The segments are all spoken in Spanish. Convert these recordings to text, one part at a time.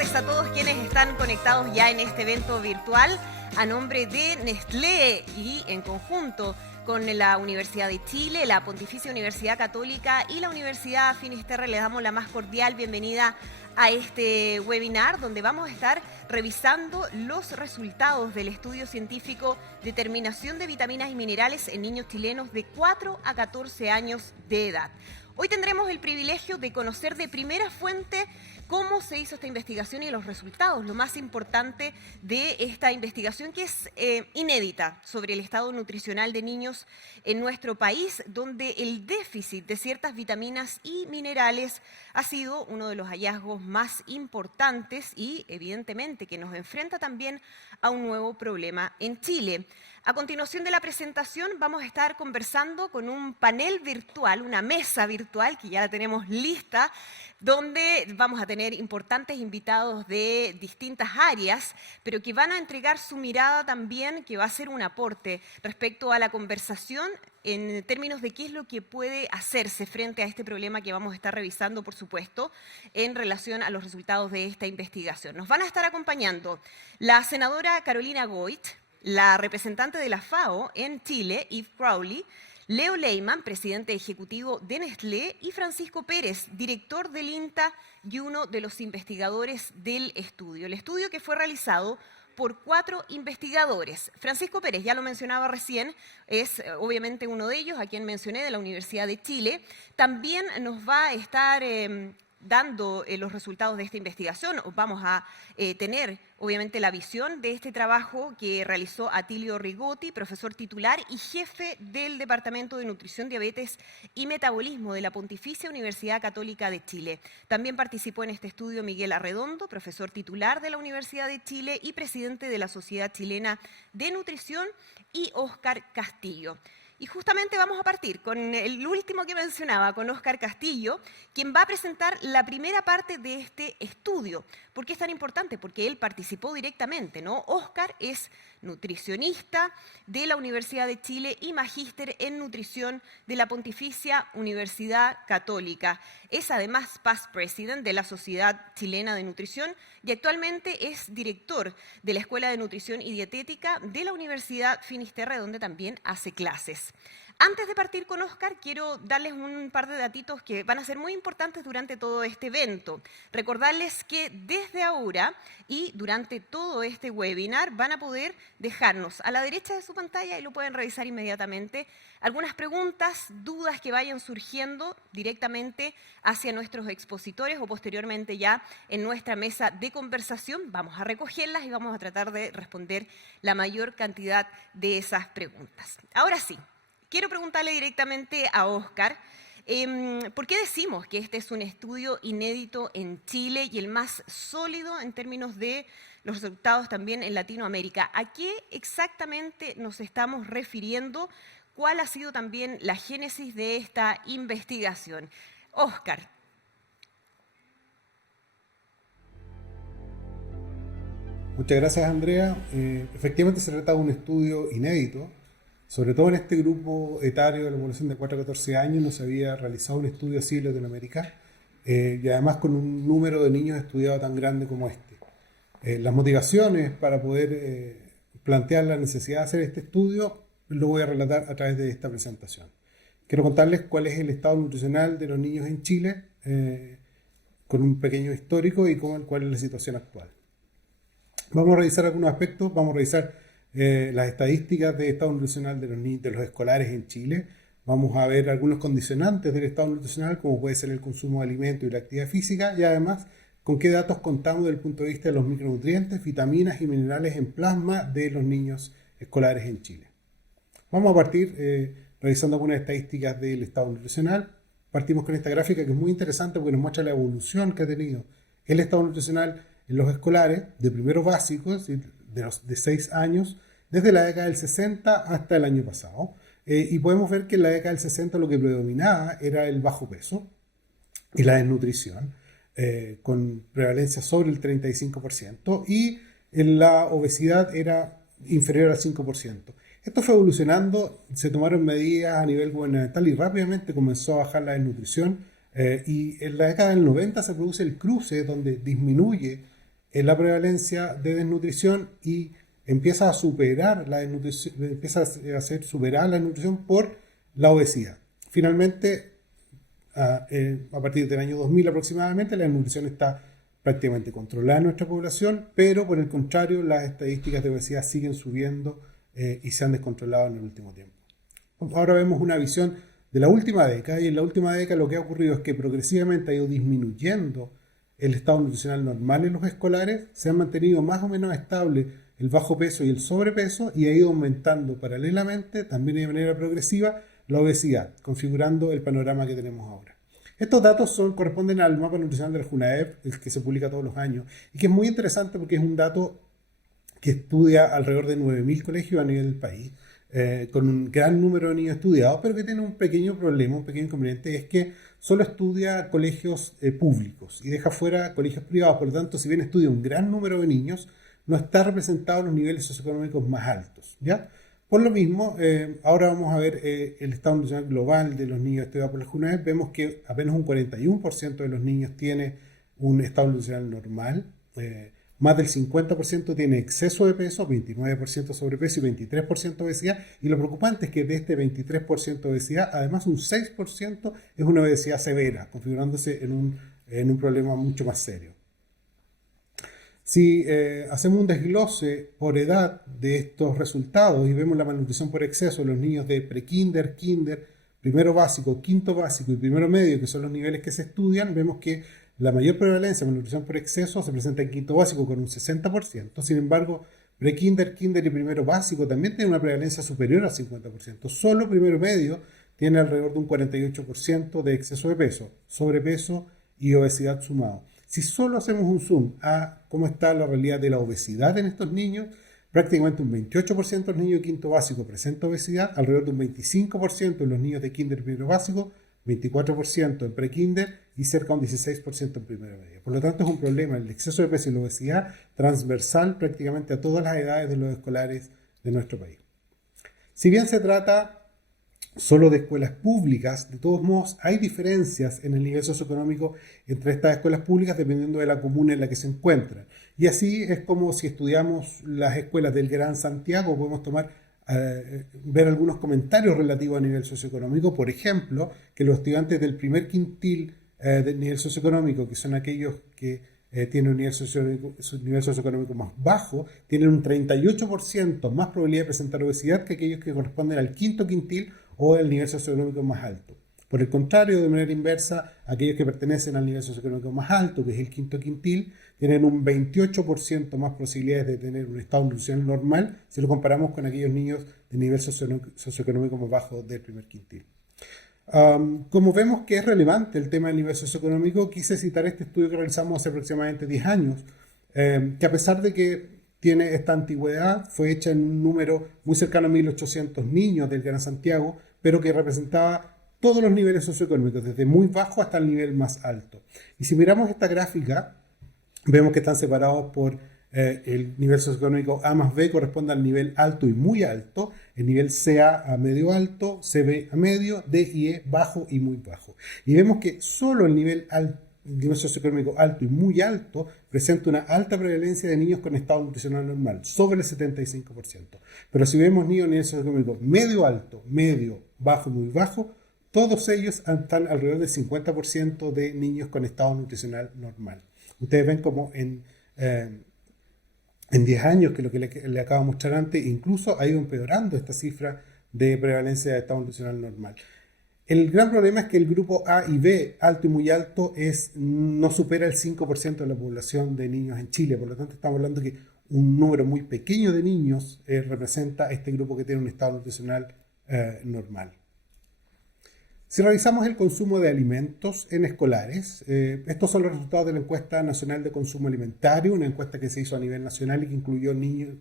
tardes a todos quienes están conectados ya en este evento virtual a nombre de Nestlé y en conjunto con la Universidad de Chile, la Pontificia Universidad Católica y la Universidad Finisterre. Les damos la más cordial bienvenida a este webinar donde vamos a estar revisando los resultados del estudio científico Determinación de vitaminas y minerales en niños chilenos de 4 a 14 años de edad. Hoy tendremos el privilegio de conocer de primera fuente cómo se hizo esta investigación y los resultados, lo más importante de esta investigación que es inédita sobre el estado nutricional de niños en nuestro país, donde el déficit de ciertas vitaminas y minerales ha sido uno de los hallazgos más importantes y evidentemente que nos enfrenta también a un nuevo problema en Chile. A continuación de la presentación vamos a estar conversando con un panel virtual, una mesa virtual que ya la tenemos lista, donde vamos a tener importantes invitados de distintas áreas, pero que van a entregar su mirada también, que va a ser un aporte respecto a la conversación en términos de qué es lo que puede hacerse frente a este problema que vamos a estar revisando, por supuesto, en relación a los resultados de esta investigación. Nos van a estar acompañando la senadora Carolina Goit, la representante de la FAO en Chile, Eve Crowley, Leo Lehmann, presidente ejecutivo de Nestlé, y Francisco Pérez, director del INTA y uno de los investigadores del estudio. El estudio que fue realizado por 4 investigadores. Francisco Pérez, ya lo mencionaba recién, es obviamente uno de ellos, a quien mencioné, de la Universidad de Chile. También nos va a estar dando los resultados de esta investigación. Vamos a tener, obviamente, la visión de este trabajo que realizó Atilio Rigotti, profesor titular y jefe del Departamento de Nutrición, Diabetes y Metabolismo de la Pontificia Universidad Católica de Chile. También participó en este estudio Miguel Arredondo, profesor titular de la Universidad de Chile y presidente de la Sociedad Chilena de Nutrición, y Óscar Castillo. Y justamente vamos a partir con el último que mencionaba, con Óscar Castillo, quien va a presentar la primera parte de este estudio. ¿Por qué es tan importante? Porque él participó directamente, ¿no? Óscar es nutricionista de la Universidad de Chile y magíster en nutrición de la Pontificia Universidad Católica. Es además past president de la Sociedad Chilena de Nutrición y actualmente es director de la Escuela de Nutrición y Dietética de la Universidad Finisterre, donde también hace clases. Antes de partir con Óscar, quiero darles un par de datitos que van a ser muy importantes durante todo este evento. Recordarles que desde ahora y durante todo este webinar van a poder dejarnos a la derecha de su pantalla, y lo pueden revisar inmediatamente, algunas preguntas, dudas que vayan surgiendo directamente hacia nuestros expositores o posteriormente ya en nuestra mesa de conversación. Vamos a recogerlas y vamos a tratar de responder la mayor cantidad de esas preguntas. Ahora sí. Quiero preguntarle directamente a Óscar, ¿por qué decimos que este es un estudio inédito en Chile y el más sólido en términos de los resultados también en Latinoamérica? ¿A qué exactamente nos estamos refiriendo? ¿Cuál ha sido también la génesis de esta investigación? Óscar. Muchas gracias, Andrea. Efectivamente se trata de un estudio inédito. Sobre todo en este grupo etario de la población de 4 a 14 años no se había realizado un estudio así en Latinoamérica, y además con un número de niños estudiado tan grande como este. Las motivaciones para poder plantear la necesidad de hacer este estudio lo voy a relatar a través de esta presentación. Quiero contarles cuál es el estado nutricional de los niños en Chile, con un pequeño histórico y cuál es la situación actual. Vamos a revisar algunos aspectos, vamos a revisar las estadísticas de estado nutricional de los escolares en Chile. Vamos a ver algunos condicionantes del estado nutricional, como puede ser el consumo de alimentos y la actividad física, y además con qué datos contamos desde el punto de vista de los micronutrientes, vitaminas y minerales en plasma de los niños escolares en Chile. Vamos a partir revisando algunas estadísticas del estado nutricional. Partimos con esta gráfica que es muy interesante porque nos muestra la evolución que ha tenido el estado nutricional en los escolares de primeros básicos, de 6 años, desde la década del 60 hasta el año pasado. Y podemos ver que en la década del 60 lo que predominaba era el bajo peso y la desnutrición, con prevalencia sobre el 35%, y en la obesidad era inferior al 5%. Esto fue evolucionando, se tomaron medidas a nivel gubernamental y rápidamente comenzó a bajar la desnutrición, y en la década del 90 se produce el cruce donde disminuye en la prevalencia de desnutrición y empieza a superar la desnutrición, empieza a hacer superar la desnutrición por la obesidad. Finalmente, a partir del año 2000 aproximadamente, la desnutrición está prácticamente controlada en nuestra población, pero por el contrario, las estadísticas de obesidad siguen subiendo y se han descontrolado en el último tiempo. Ahora vemos una visión de la última década, y en la última década lo que ha ocurrido es que progresivamente ha ido disminuyendo el estado nutricional normal en los escolares, se han mantenido más o menos estable el bajo peso y el sobrepeso, y ha ido aumentando paralelamente, también de manera progresiva, la obesidad, configurando el panorama que tenemos ahora. Estos datos corresponden al mapa nutricional de la JUNAEP, el que se publica todos los años, y que es muy interesante porque es un dato que estudia alrededor de 9.000 colegios a nivel del país, con un gran número de niños estudiados, pero que tiene un pequeño problema, un pequeño inconveniente, es que solo estudia colegios públicos y deja fuera colegios privados. Por lo tanto, si bien estudia un gran número de niños, no está representado en los niveles socioeconómicos más altos, ¿ya? Por lo mismo, ahora vamos a ver el estado nutricional global de los niños estudiados por la JUNAEP. Vemos que apenas un 41% de los niños tiene un estado nutricional normal. Más del 50% tiene exceso de peso, 29% sobrepeso y 23% obesidad. Y lo preocupante es que de este 23% de obesidad, además un 6% es una obesidad severa, configurándose en un problema mucho más serio. Si hacemos un desglose por edad de estos resultados y vemos la malnutrición por exceso en los niños de prekinder, kinder, primero básico, quinto básico y primero medio, que son los niveles que se estudian, vemos que la mayor prevalencia de malnutrición por exceso se presenta en quinto básico con un 60%. Sin embargo, prekinder, kinder y primero básico también tienen una prevalencia superior al 50%. Solo primero medio tiene alrededor de un 48% de exceso de peso, sobrepeso y obesidad sumado. Si solo hacemos un zoom a cómo está la realidad de la obesidad en estos niños, prácticamente un 28% de los niños de quinto básico presenta obesidad, alrededor de un 25% en los niños de kinder y primero básico, 24% en prekinder y cerca de un 16% en primero medio. Por lo tanto, es un problema el exceso de peso y la obesidad transversal prácticamente a todas las edades de los escolares de nuestro país. Si bien se trata solo de escuelas públicas, de todos modos hay diferencias en el nivel socioeconómico entre estas escuelas públicas dependiendo de la comuna en la que se encuentran. Y así es como si estudiamos las escuelas del Gran Santiago, podemos ver algunos comentarios relativos a nivel socioeconómico. Por ejemplo, que los estudiantes del primer quintil del nivel socioeconómico, que son aquellos que tienen un nivel socioeconómico más bajo, tienen un 38% más probabilidad de presentar obesidad que aquellos que corresponden al quinto quintil o el nivel socioeconómico más alto. Por el contrario, de manera inversa, aquellos que pertenecen al nivel socioeconómico más alto, que es el quinto quintil, tienen un 28% más posibilidades de tener un estado nutricional normal si lo comparamos con aquellos niños de nivel socioeconómico más bajo del primer quintil. Como vemos que es relevante el tema del nivel socioeconómico, quise citar este estudio que realizamos hace aproximadamente 10 años, que a pesar de que tiene esta antigüedad, fue hecha en un número muy cercano a 1.800 niños del Gran Santiago, pero que representaba todos los niveles socioeconómicos, desde muy bajo hasta el nivel más alto. Y si miramos esta gráfica, vemos que están separados por el nivel socioeconómico A más B corresponde al nivel alto y muy alto, el nivel CA a medio alto, CB a medio, D y E bajo y muy bajo. Y vemos que solo el nivel socioeconómico alto y muy alto presenta una alta prevalencia de niños con estado nutricional normal, sobre el 75%. Pero si vemos niños en nivel socioeconómico medio alto, medio, bajo y muy bajo, todos ellos están alrededor del 50% de niños con estado nutricional normal. Ustedes ven como en 10 años, que lo que le acabo de mostrar antes, incluso ha ido empeorando esta cifra de prevalencia de estado nutricional normal. El gran problema es que el grupo A y B, alto y muy alto, no supera el 5% de la población de niños en Chile. Por lo tanto, estamos hablando que un número muy pequeño de niños representa este grupo que tiene un estado nutricional normal. Si revisamos el consumo de alimentos en escolares, estos son los resultados de la encuesta nacional de consumo alimentario, una encuesta que se hizo a nivel nacional y que incluyó niños,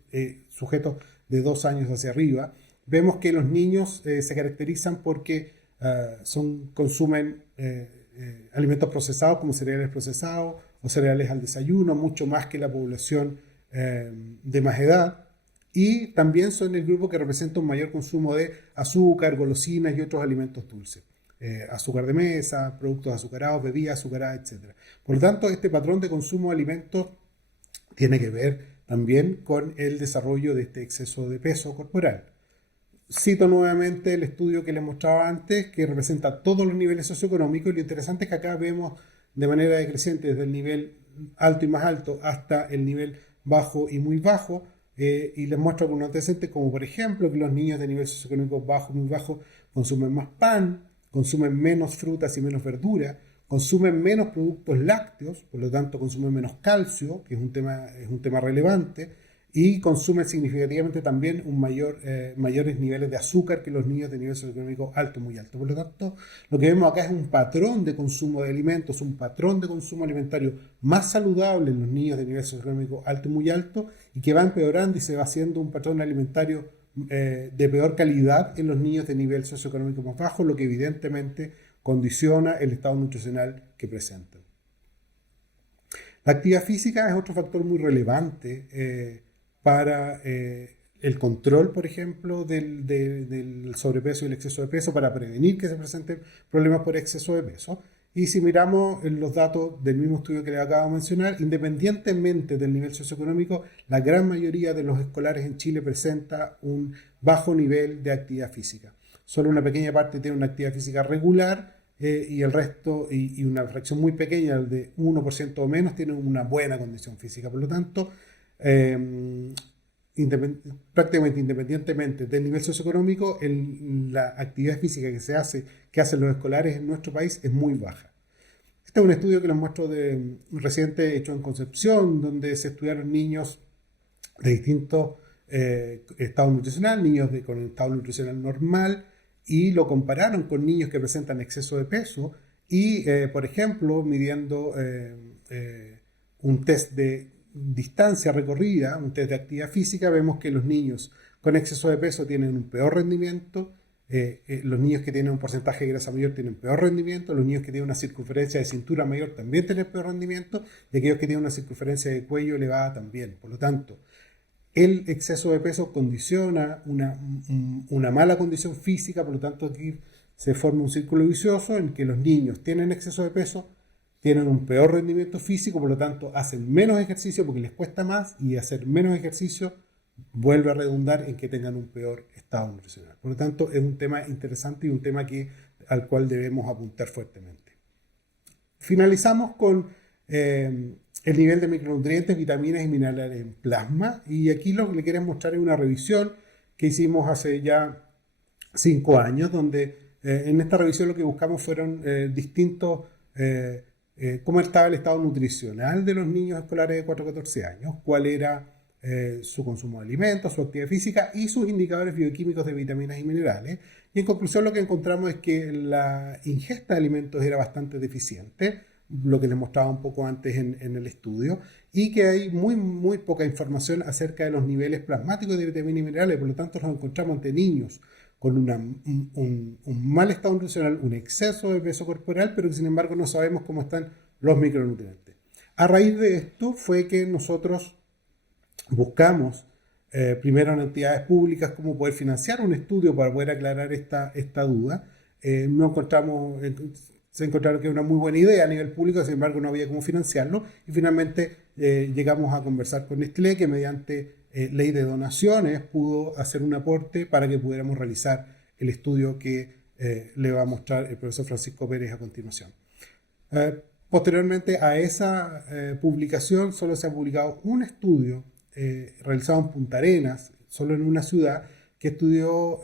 sujetos de 2 años hacia arriba. Vemos que los niños se caracterizan porque consumen alimentos procesados como cereales procesados o cereales al desayuno, mucho más que la población de más edad. Y también son el grupo que representa un mayor consumo de azúcar, golosinas y otros alimentos dulces. Azúcar de mesa, productos azucarados, bebidas azucaradas, etc. Por lo tanto, este patrón de consumo de alimentos tiene que ver también con el desarrollo de este exceso de peso corporal. Cito nuevamente el estudio que les mostraba antes, que representa todos los niveles socioeconómicos, y lo interesante es que acá vemos de manera decreciente desde el nivel alto y más alto hasta el nivel bajo y muy bajo, y les muestro algunos antecedentes, como por ejemplo que los niños de nivel socioeconómico bajo, muy bajo, consumen más pan, consumen menos frutas y menos verduras, consumen menos productos lácteos, por lo tanto consumen menos calcio, que es un tema relevante, y consumen significativamente también mayores niveles de azúcar que los niños de nivel socioeconómico alto, muy alto. Por lo tanto, lo que vemos acá es un patrón de consumo de alimentos, un patrón de consumo alimentario más saludable en los niños de nivel socioeconómico alto y muy alto, y que va empeorando y se va haciendo un patrón alimentario de peor calidad en los niños de nivel socioeconómico más bajo, lo que evidentemente condiciona el estado nutricional que presentan. La actividad física es otro factor muy relevante para el control, por ejemplo, del sobrepeso y el exceso de peso, para prevenir que se presenten problemas por exceso de peso. Y si miramos los datos del mismo estudio que les acabo de mencionar, independientemente del nivel socioeconómico, la gran mayoría de los escolares en Chile presenta un bajo nivel de actividad física. Solo una pequeña parte tiene una actividad física regular, y el resto, y una fracción muy pequeña, el de 1% o menos, tiene una buena condición física. Por lo tanto, prácticamente independientemente del nivel socioeconómico, la actividad física que hacen los escolares en nuestro país es muy baja. Este es un estudio que les muestro reciente, hecho en Concepción, donde se estudiaron niños de distintos estados nutricionales, niños con estado nutricional normal, y lo compararon con niños que presentan exceso de peso y, por ejemplo, midiendo un test de distancia recorrida, un test de actividad física, vemos que los niños con exceso de peso tienen un peor rendimiento, los niños que tienen un porcentaje de grasa mayor tienen peor rendimiento, los niños que tienen una circunferencia de cintura mayor también tienen peor rendimiento, y aquellos que tienen una circunferencia de cuello elevada también. Por lo tanto, el exceso de peso condiciona una mala condición física. Por lo tanto, aquí se forma un círculo vicioso en que los niños tienen exceso de peso, tienen un peor rendimiento físico, por lo tanto hacen menos ejercicio porque les cuesta más, y hacer menos ejercicio vuelve a redundar en que tengan un peor estado nutricional. Por lo tanto, es un tema interesante y un tema al cual debemos apuntar fuertemente. Finalizamos con el nivel de micronutrientes, vitaminas y minerales en plasma, y aquí lo que les quiero mostrar es una revisión que hicimos hace ya 5 años, donde en esta revisión lo que buscamos fueron distintos cómo estaba el estado nutricional de los niños escolares de 4 a 14 años, cuál era su consumo de alimentos, su actividad física y sus indicadores bioquímicos de vitaminas y minerales. Y en conclusión lo que encontramos es que la ingesta de alimentos era bastante deficiente, lo que les mostraba un poco antes en el estudio, y que hay muy poca información acerca de los niveles plasmáticos de vitaminas y minerales. Por lo tanto, nos encontramos ante niños con un mal estado nutricional, un exceso de peso corporal, pero que sin embargo no sabemos cómo están los micronutrientes. A raíz de esto fue que nosotros buscamos primero en entidades públicas cómo poder financiar un estudio para poder aclarar esta duda. Se encontraron que era una muy buena idea a nivel público, sin embargo no había cómo financiarlo, y finalmente llegamos a conversar con Nestlé, que mediante ley de donaciones pudo hacer un aporte para que pudiéramos realizar el estudio que le va a mostrar el profesor Francisco Pérez a continuación. Posteriormente a esa publicación solo se ha publicado un estudio realizado en Punta Arenas, solo en una ciudad, que estudió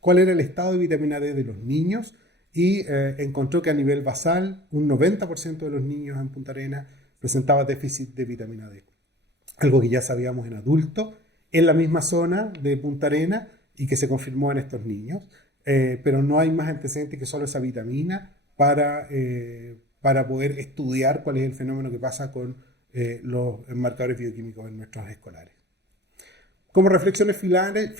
cuál era el estado de vitamina D de los niños, y encontró que a nivel basal un 90% de los niños en Punta Arenas presentaba déficit de vitamina D. Algo que ya sabíamos en adultos, en la misma zona de Punta Arenas, y que se confirmó en estos niños, pero no hay más antecedentes que solo esa vitamina para poder estudiar cuál es el fenómeno que pasa con los marcadores bioquímicos en nuestros escolares. Como reflexiones finales,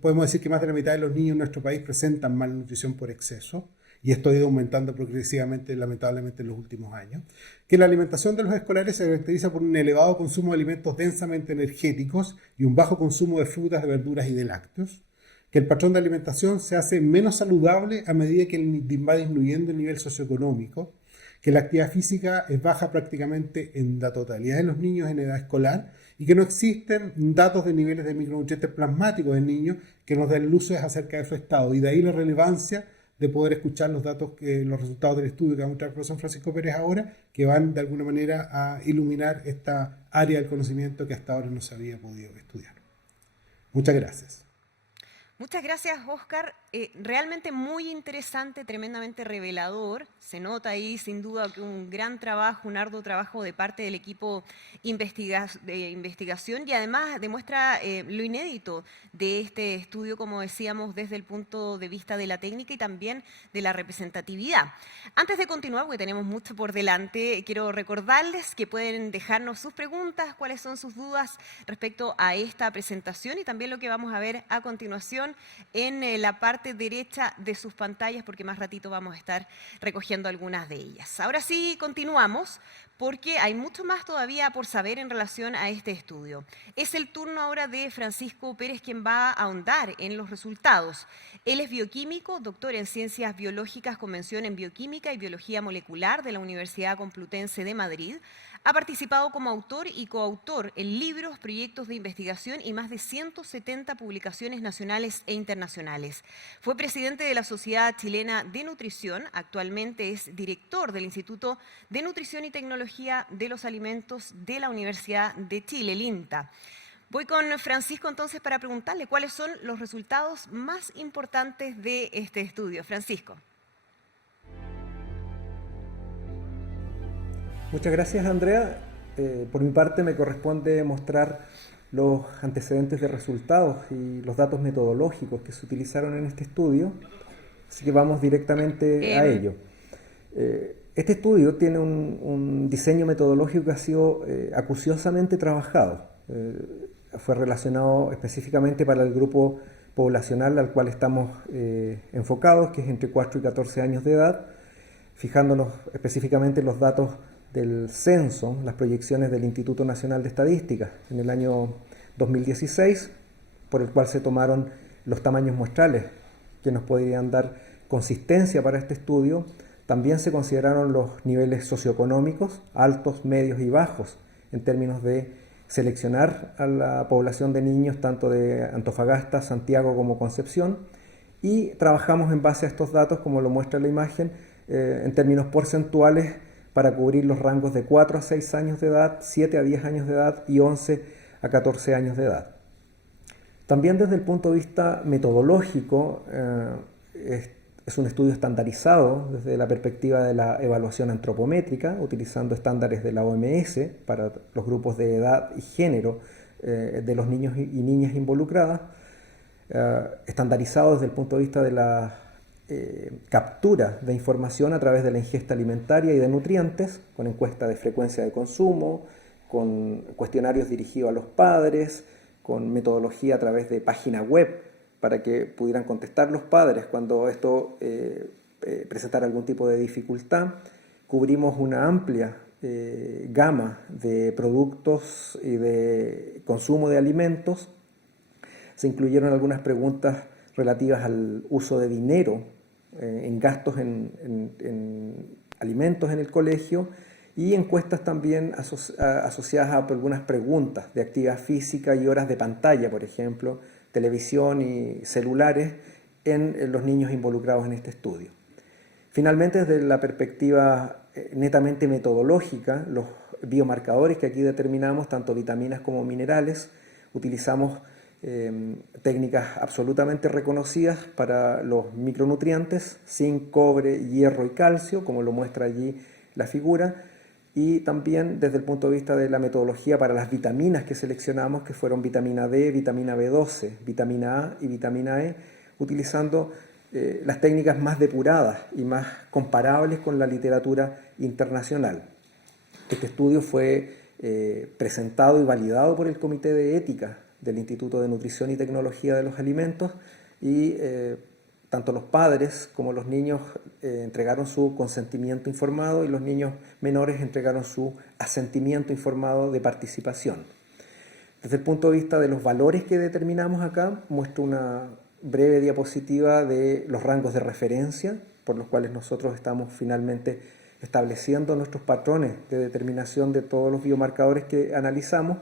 podemos decir que más de la mitad de los niños en nuestro país presentan malnutrición por exceso, y esto ha ido aumentando progresivamente, lamentablemente, en los últimos años. Que la alimentación de los escolares se caracteriza por un elevado consumo de alimentos densamente energéticos y un bajo consumo de frutas, de verduras y de lácteos. Que el patrón de alimentación se hace menos saludable a medida que va disminuyendo el nivel socioeconómico. que la actividad física es baja prácticamente en la totalidad de los niños en edad escolar y que no existen datos de niveles de micronutrientes plasmáticos en niños que nos den luces acerca de su estado. Y de ahí la relevancia de poder escuchar los datos, los resultados del estudio que va a mostrar el profesor Francisco Pérez ahora, que van de alguna manera a iluminar esta área del conocimiento que hasta ahora no se había podido estudiar. Muchas gracias. Muchas gracias, Óscar. Realmente muy interesante, tremendamente revelador. Se nota ahí sin duda que un gran trabajo, un arduo trabajo de parte del equipo de investigación y además demuestra lo inédito de este estudio, como decíamos, desde el punto de vista de la técnica y también de la representatividad. Antes de continuar, porque tenemos mucho por delante, quiero recordarles que pueden dejarnos sus preguntas, cuáles son sus dudas respecto a esta presentación y también lo que vamos a ver a continuación en la parte derecha de sus pantallas, porque más ratito vamos a estar recogiendo algunas de ellas. Ahora sí, continuamos, porque hay mucho más todavía por saber en relación a este estudio. Es el turno ahora de Francisco Pérez, quien va a ahondar en los resultados. Él es bioquímico, doctor en Ciencias Biológicas con mención en Bioquímica y Biología Molecular de la Universidad Complutense de Madrid. Ha participado como autor y coautor en libros, proyectos de investigación y más de 170 publicaciones nacionales e internacionales. Fue presidente de la Sociedad Chilena de Nutrición, actualmente es director del Instituto de Nutrición y Tecnología de los Alimentos de la Universidad de Chile, el INTA. Voy con Francisco entonces para preguntarle cuáles son los resultados más importantes de este estudio. Francisco. Muchas gracias, Andrea. Por mi parte me corresponde mostrar los antecedentes de resultados y los datos metodológicos que se utilizaron en este estudio, así que vamos directamente a ello. Este estudio tiene un diseño metodológico que ha sido acuciosamente trabajado. Fue relacionado específicamente para el grupo poblacional al cual estamos enfocados, que es entre 4 y 14 años de edad, fijándonos específicamente en los datos del censo, las proyecciones del Instituto Nacional de Estadística en el año 2016, por el cual se tomaron los tamaños muestrales que nos podrían dar consistencia para este estudio. También se consideraron los niveles socioeconómicos, altos, medios y bajos, en términos de seleccionar a la población de niños tanto de Antofagasta, Santiago como Concepción, y trabajamos en base a estos datos, como lo muestra la imagen, en términos porcentuales, para cubrir los rangos de 4 a 6 años de edad, 7 a 10 años de edad y 11 a 14 años de edad. También desde el punto de vista metodológico, es un estudio estandarizado desde la perspectiva de la evaluación antropométrica, utilizando estándares de la OMS para los grupos de edad y género de los niños y niñas involucradas, estandarizado desde el punto de vista de la captura de información a través de la ingesta alimentaria y de nutrientes, con encuesta de frecuencia de consumo, con cuestionarios dirigidos a los padres, con metodología a través de página web para que pudieran contestar los padres cuando esto presentara algún tipo de dificultad. Cubrimos una amplia gama de productos y de consumo de alimentos. Se incluyeron algunas preguntas relativas al uso de dinero en gastos en alimentos en el colegio y encuestas también asociadas a algunas preguntas de actividad física y horas de pantalla, por ejemplo, televisión y celulares en los niños involucrados en este estudio. Finalmente, desde la perspectiva netamente metodológica, los biomarcadores que aquí determinamos, tanto vitaminas como minerales, utilizamos técnicas absolutamente reconocidas para los micronutrientes, zinc, cobre, hierro y calcio, como lo muestra allí la figura, y también desde el punto de vista de la metodología para las vitaminas que seleccionamos, que fueron vitamina D, vitamina B12, vitamina A y vitamina E, utilizando las técnicas más depuradas y más comparables con la literatura internacional. Este estudio fue presentado y validado por el Comité de Ética del Instituto de Nutrición y Tecnología de los Alimentos y tanto los padres como los niños entregaron su consentimiento informado y los niños menores entregaron su asentimiento informado de participación. Desde el punto de vista de los valores que determinamos acá, muestro una breve diapositiva de los rangos de referencia por los cuales nosotros estamos finalmente estableciendo nuestros patrones de determinación de todos los biomarcadores que analizamos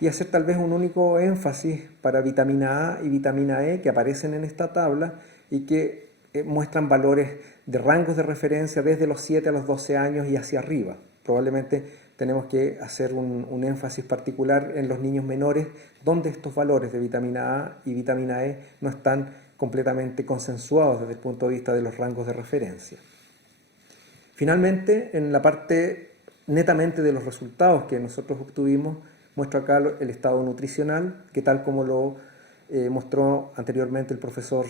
y hacer tal vez un único énfasis para vitamina A y vitamina E que aparecen en esta tabla y que muestran valores de rangos de referencia desde los 7 a los 12 años y hacia arriba. Probablemente tenemos que hacer un énfasis particular en los niños menores, donde estos valores de vitamina A y vitamina E no están completamente consensuados desde el punto de vista de los rangos de referencia. Finalmente, en la parte netamente de los resultados que nosotros obtuvimos, muestro acá el estado nutricional, que tal como lo mostró anteriormente el profesor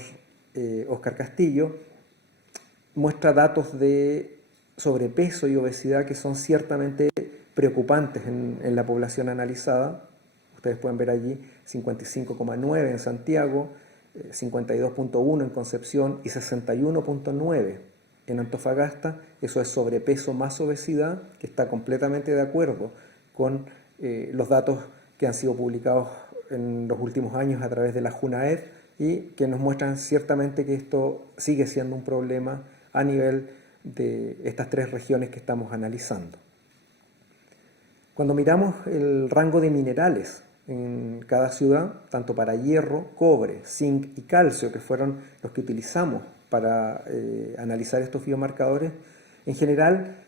Óscar Castillo, muestra datos de sobrepeso y obesidad que son ciertamente preocupantes en la población analizada. Ustedes pueden ver allí 55,9 en Santiago, 52,1 en Concepción y 61,9 en Antofagasta. Eso es sobrepeso más obesidad, que está completamente de acuerdo con los datos que han sido publicados en los últimos años a través de la JUNAED y que nos muestran ciertamente que esto sigue siendo un problema a nivel de estas tres regiones que estamos analizando. Cuando miramos el rango de minerales en cada ciudad, tanto para hierro, cobre, zinc y calcio, que fueron los que utilizamos para analizar estos biomarcadores, en general,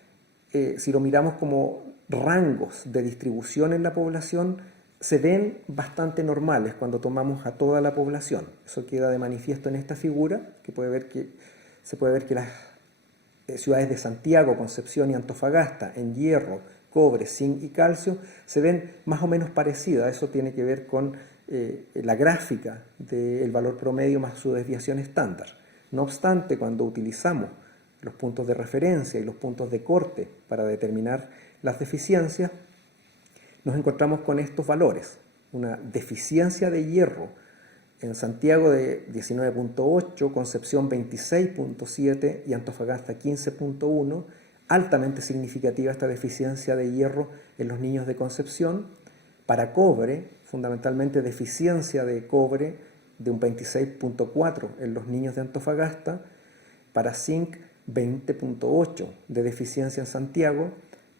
si lo miramos como rangos de distribución en la población, se ven bastante normales cuando tomamos a toda la población. Eso queda de manifiesto en esta figura, que se puede ver que las ciudades de Santiago, Concepción y Antofagasta en hierro, cobre, zinc y calcio se ven más o menos parecidas. Eso tiene que ver con la gráfica del valor promedio más su desviación estándar. No obstante, cuando utilizamos los puntos de referencia y los puntos de corte para determinar las deficiencias, nos encontramos con estos valores. Una deficiencia de hierro en Santiago de 19,8, Concepción 26,7 y Antofagasta 15,1, altamente significativa esta deficiencia de hierro en los niños de Concepción. Para cobre, fundamentalmente deficiencia de cobre de un 26,4 en los niños de Antofagasta. Para zinc, 20,8 de deficiencia en Santiago.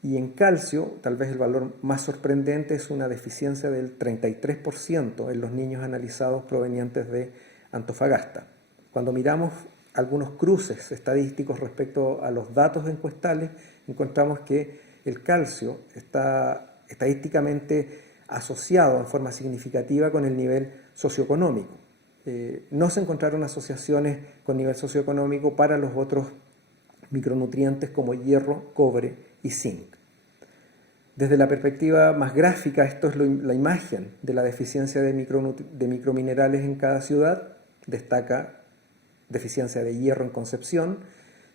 Y en calcio, tal vez el valor más sorprendente es una deficiencia del 33% en los niños analizados provenientes de Antofagasta. Cuando miramos algunos cruces estadísticos respecto a los datos encuestales, encontramos que el calcio está estadísticamente asociado en forma significativa con el nivel socioeconómico. No se encontraron asociaciones con nivel socioeconómico para los otros micronutrientes como hierro, cobre y zinc. Desde la perspectiva más gráfica, esto es la imagen de la deficiencia de microminerales en cada ciudad. Destaca deficiencia de hierro en Concepción,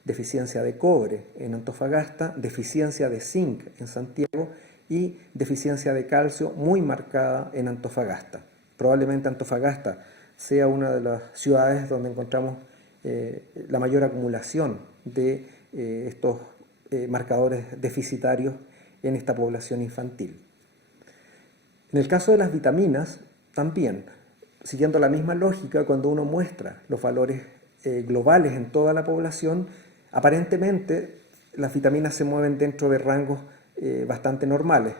deficiencia de cobre en Antofagasta, deficiencia de zinc en Santiago y deficiencia de calcio muy marcada en Antofagasta. Probablemente Antofagasta sea una de las ciudades donde encontramos la mayor acumulación de estos marcadores deficitarios en esta población infantil. En el caso de las vitaminas, también, siguiendo la misma lógica, cuando uno muestra los valores globales en toda la población, aparentemente las vitaminas se mueven dentro de rangos bastante normales,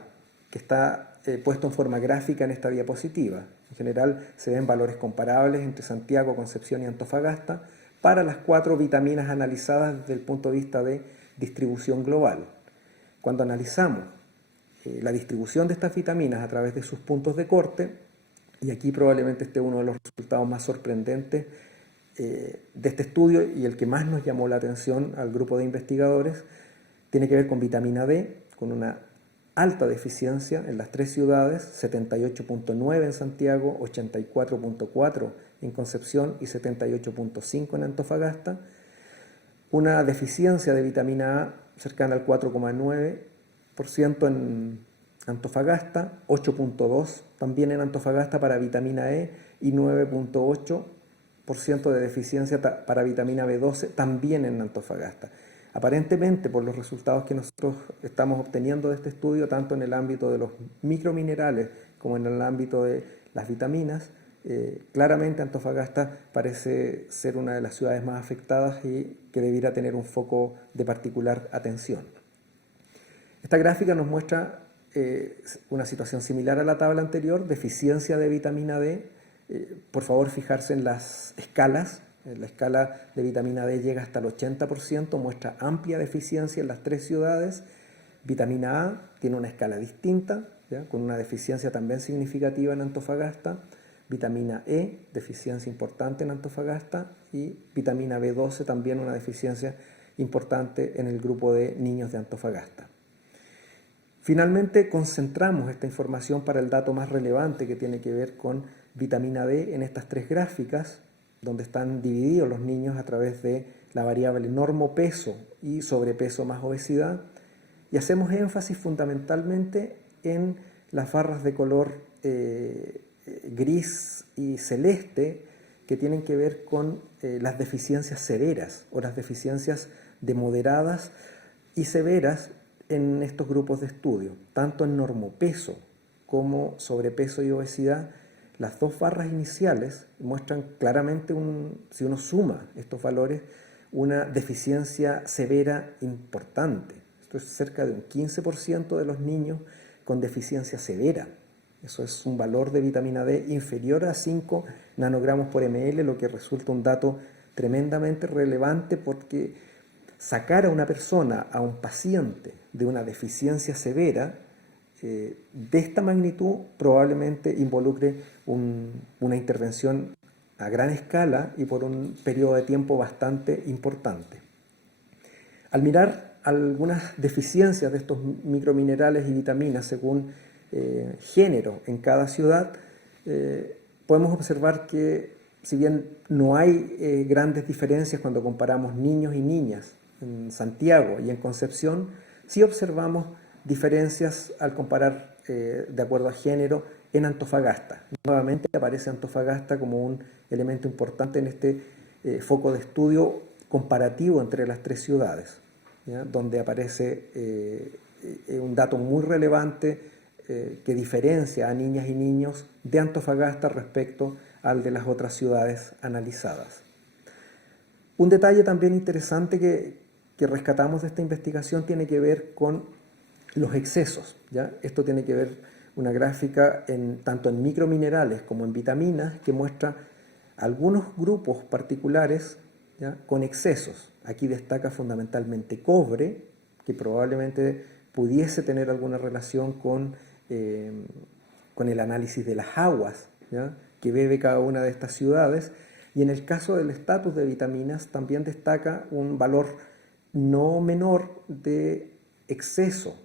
que está puesto en forma gráfica en esta diapositiva. En general se ven valores comparables entre Santiago, Concepción y Antofagasta para las 4 vitaminas analizadas desde el punto de vista de distribución global. Cuando analizamos la distribución de estas vitaminas a través de sus puntos de corte, y aquí probablemente esté uno de los resultados más sorprendentes de este estudio y el que más nos llamó la atención al grupo de investigadores, tiene que ver con vitamina D, con una alta deficiencia en las 3 ciudades, 78,9 en Santiago, 84,4 en Concepción y 78,5 en Antofagasta. Una deficiencia de vitamina A cercana al 4,9% en Antofagasta, 8,2% también en Antofagasta para vitamina E y 9,8% de deficiencia para vitamina B12 también en Antofagasta. Aparentemente, por los resultados que nosotros estamos obteniendo de este estudio, tanto en el ámbito de los microminerales como en el ámbito de las vitaminas, Claramente Antofagasta parece ser una de las ciudades más afectadas y que debiera tener un foco de particular atención. Esta gráfica nos muestra una situación similar a la tabla anterior, deficiencia de vitamina D. Por favor, fijarse en las escalas. La escala de vitamina D llega hasta el 80%, muestra amplia deficiencia en las 3 ciudades. Vitamina A tiene una escala distinta, ¿ya?, con una deficiencia también significativa en Antofagasta. Vitamina E, deficiencia importante en Antofagasta. Y vitamina B12, también una deficiencia importante en el grupo de niños de Antofagasta. Finalmente, concentramos esta información para el dato más relevante que tiene que ver con vitamina D en estas 3 gráficas, donde están divididos los niños a través de la variable normopeso y sobrepeso más obesidad, y hacemos énfasis fundamentalmente en las barras de color gris y celeste que tienen que ver con las deficiencias severas o las deficiencias de moderadas y severas en estos grupos de estudio, tanto en normopeso como sobrepeso y obesidad. Las 2 barras iniciales muestran claramente, si uno suma estos valores, una deficiencia severa importante. Esto es cerca de un 15% de los niños con deficiencia severa. Eso es un valor de vitamina D inferior a 5 nanogramos por ml, lo que resulta un dato tremendamente relevante, porque sacar a una persona, a un paciente, de una deficiencia severa de esta magnitud probablemente involucre una intervención a gran escala y por un periodo de tiempo bastante importante. Al mirar algunas deficiencias de estos microminerales y vitaminas según género en cada ciudad, podemos observar que, si bien no hay grandes diferencias cuando comparamos niños y niñas en Santiago y en Concepción, sí observamos diferencias al comparar de acuerdo a género en Antofagasta. Nuevamente aparece Antofagasta como un elemento importante en este foco de estudio comparativo entre las 3 ciudades, ¿ya?, donde aparece un dato muy relevante que diferencia a niñas y niños de Antofagasta respecto al de las otras ciudades analizadas. Un detalle también interesante que rescatamos de esta investigación tiene que ver con los excesos, ¿ya? Esto tiene que ver una gráfica tanto en microminerales como en vitaminas que muestra algunos grupos particulares, ¿ya?, con excesos. Aquí destaca fundamentalmente cobre, que probablemente pudiese tener alguna relación con el análisis de las aguas, ¿ya?, que bebe cada una de estas ciudades. Y en el caso del estatus de vitaminas también destaca un valor no menor de exceso,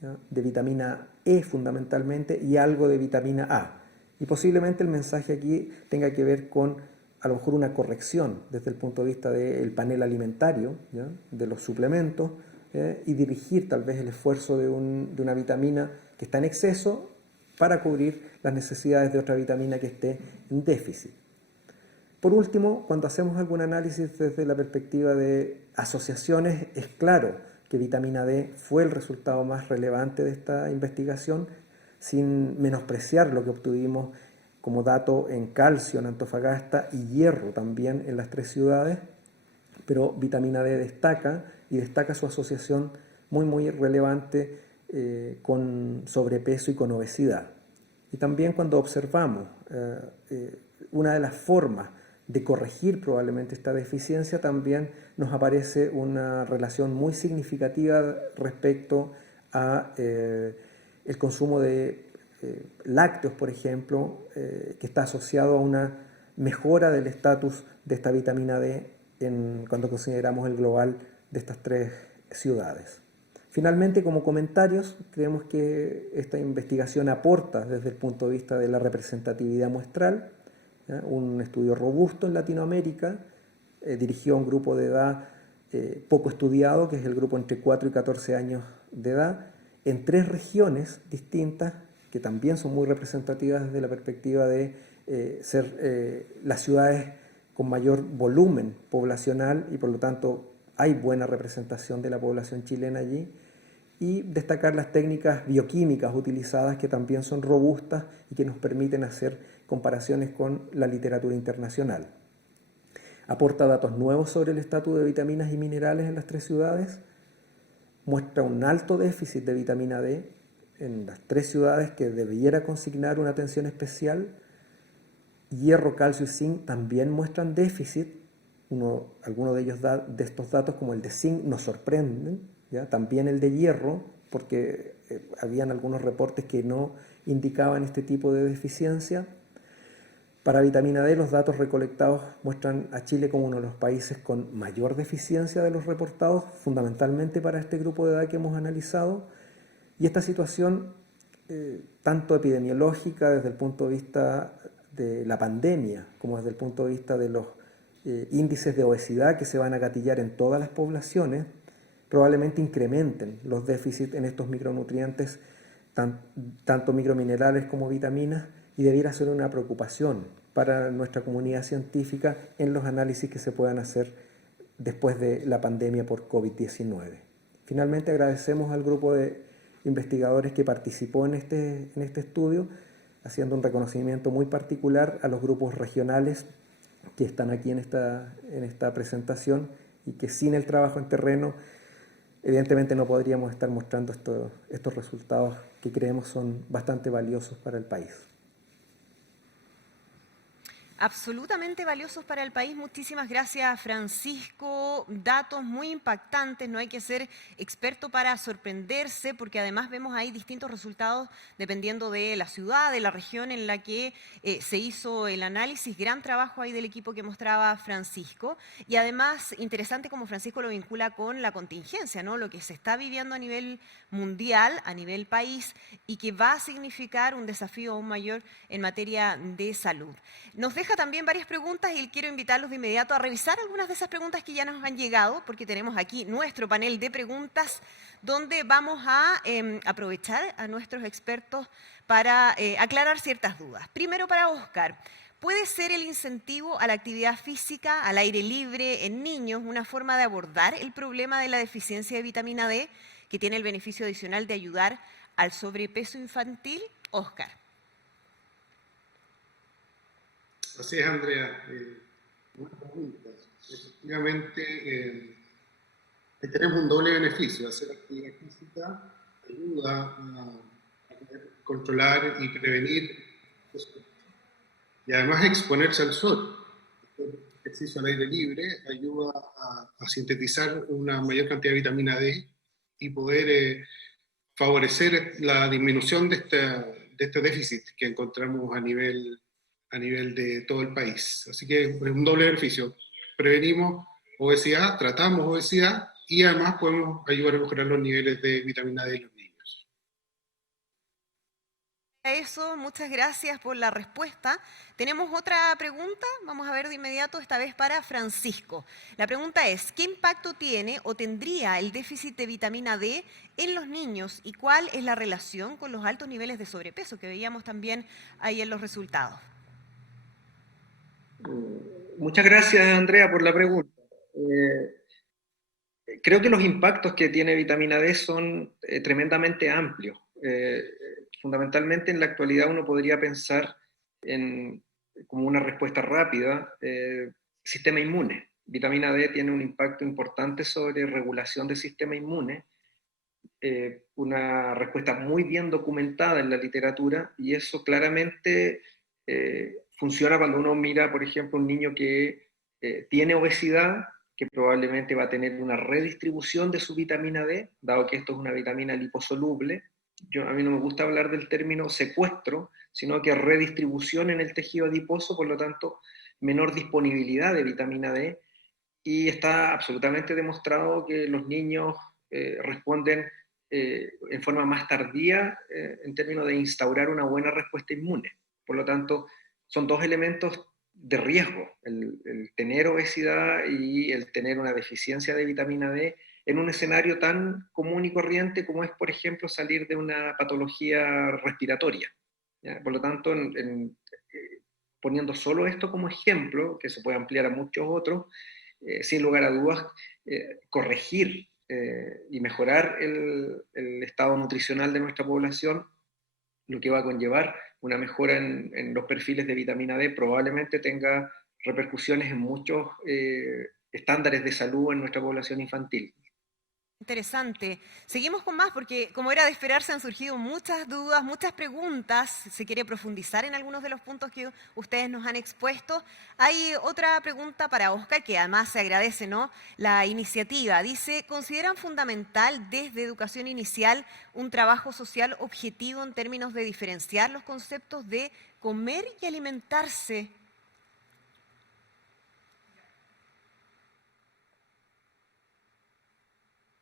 ¿ya?, de vitamina E fundamentalmente y algo de vitamina A. Y posiblemente el mensaje aquí tenga que ver con a lo mejor una corrección desde el punto de vista del panel alimentario, ¿ya?, de los suplementos, y dirigir tal vez el esfuerzo de una vitamina que está en exceso para cubrir las necesidades de otra vitamina que esté en déficit. Por último, cuando hacemos algún análisis desde la perspectiva de asociaciones, es claro que vitamina D fue el resultado más relevante de esta investigación, sin menospreciar lo que obtuvimos como dato en calcio en Antofagasta y hierro también en las 3 ciudades, pero vitamina D destaca su asociación muy relevante con sobrepeso y con obesidad. Y también cuando observamos una de las formas de corregir probablemente esta deficiencia, también nos aparece una relación muy significativa respecto a el consumo de lácteos, por ejemplo, que está asociado a una mejora del estatus de esta vitamina D cuando consideramos el global de estas 3 ciudades. Finalmente, como comentarios, creemos que esta investigación aporta desde el punto de vista de la representatividad muestral, ¿ya?, un estudio robusto en Latinoamérica, dirigido a un grupo de edad poco estudiado, que es el grupo entre 4 y 14 años de edad, en 3 regiones distintas, que también son muy representativas desde la perspectiva de ser las ciudades con mayor volumen poblacional y por lo tanto hay buena representación de la población chilena allí, y destacar las técnicas bioquímicas utilizadas que también son robustas y que nos permiten hacer comparaciones con la literatura internacional. Aporta datos nuevos sobre el estatus de vitaminas y minerales en las 3 ciudades, muestra un alto déficit de vitamina D en las 3 ciudades que debiera consignar una atención especial. Hierro, calcio y zinc también muestran déficit. Algunos de estos datos, como el de zinc, nos sorprenden, ¿ya? También el de hierro, porque habían algunos reportes que no indicaban este tipo de deficiencia. Para vitamina D, los datos recolectados muestran a Chile como uno de los países con mayor deficiencia de los reportados, fundamentalmente para este grupo de edad que hemos analizado. Y esta situación, tanto epidemiológica desde el punto de vista de la pandemia, como desde el punto de vista de los índices de obesidad que se van a gatillar en todas las poblaciones, probablemente incrementen los déficits en estos micronutrientes, tanto microminerales como vitaminas, y debiera ser una preocupación para nuestra comunidad científica en los análisis que se puedan hacer después de la pandemia por COVID-19. Finalmente, agradecemos al grupo de investigadores que participó en este estudio, haciendo un reconocimiento muy particular a los grupos regionales que están aquí en esta presentación y que sin el trabajo en terreno evidentemente no podríamos estar mostrando estos resultados que creemos son bastante valiosos para el país. Absolutamente valiosos para el país. Muchísimas gracias, Francisco. Datos muy impactantes, no hay que ser experto para sorprenderse, porque además vemos ahí distintos resultados dependiendo de la ciudad, de la región en la que se hizo el análisis. Gran trabajo ahí del equipo que mostraba Francisco. Y además, interesante como Francisco lo vincula con la contingencia, ¿no? Lo que se está viviendo a nivel mundial, a nivel país, y que va a significar un desafío aún mayor en materia de salud. Nos deja también varias preguntas y quiero invitarlos de inmediato a revisar algunas de esas preguntas que ya nos han llegado, porque tenemos aquí nuestro panel de preguntas donde vamos a aprovechar a nuestros expertos para aclarar ciertas dudas. Primero, para Óscar, ¿puede ser el incentivo a la actividad física al aire libre en niños una forma de abordar el problema de la deficiencia de vitamina D, que tiene el beneficio adicional de ayudar al sobrepeso infantil? Óscar. Así es, Andrea. Buenas preguntas. Efectivamente, tenemos un doble beneficio. Hacer actividad física ayuda a controlar y prevenir eso. Y además exponerse al sol. El ejercicio al aire libre ayuda a sintetizar una mayor cantidad de vitamina D y poder favorecer la disminución de este déficit que encontramos a nivel de todo el país. Así que es un doble beneficio. Prevenimos obesidad, tratamos obesidad y además podemos ayudar a mejorar los niveles de vitamina D en los niños. Eso, muchas gracias por la respuesta. Tenemos otra pregunta, vamos a ver de inmediato, esta vez para Francisco. La pregunta es, ¿qué impacto tiene o tendría el déficit de vitamina D en los niños y cuál es la relación con los altos niveles de sobrepeso que veíamos también ahí en los resultados? Muchas gracias, Andrea, por la pregunta. Creo que los impactos que tiene vitamina D son tremendamente amplios. Fundamentalmente en la actualidad uno podría pensar como una respuesta rápida, sistema inmune. Vitamina D tiene un impacto importante sobre regulación del sistema inmune, una respuesta muy bien documentada en la literatura, y eso claramente funciona cuando uno mira, por ejemplo, un niño que tiene obesidad, que probablemente va a tener una redistribución de su vitamina D, dado que esto es una vitamina liposoluble. A mí no me gusta hablar del término secuestro, sino que redistribución en el tejido adiposo, por lo tanto, menor disponibilidad de vitamina D, y está absolutamente demostrado que los niños responden en forma más tardía en términos de instaurar una buena respuesta inmune. Por lo tanto, son dos elementos de riesgo, el tener obesidad y el tener una deficiencia de vitamina D en un escenario tan común y corriente como es, por ejemplo, salir de una patología respiratoria. ¿Ya? Por lo tanto, poniendo solo esto como ejemplo, que se puede ampliar a muchos otros, sin lugar a dudas, corregir y mejorar el estado nutricional de nuestra población lo que va a conllevar una mejora en los perfiles de vitamina D probablemente tenga repercusiones en muchos estándares de salud en nuestra población infantil. Interesante. Seguimos con más porque, como era de esperarse, han surgido muchas dudas, muchas preguntas. Se quiere profundizar en algunos de los puntos que ustedes nos han expuesto. Hay otra pregunta para Oscar, que además se agradece, ¿no? La iniciativa. Dice, ¿consideran fundamental desde educación inicial un trabajo social objetivo en términos de diferenciar los conceptos de comer y alimentarse?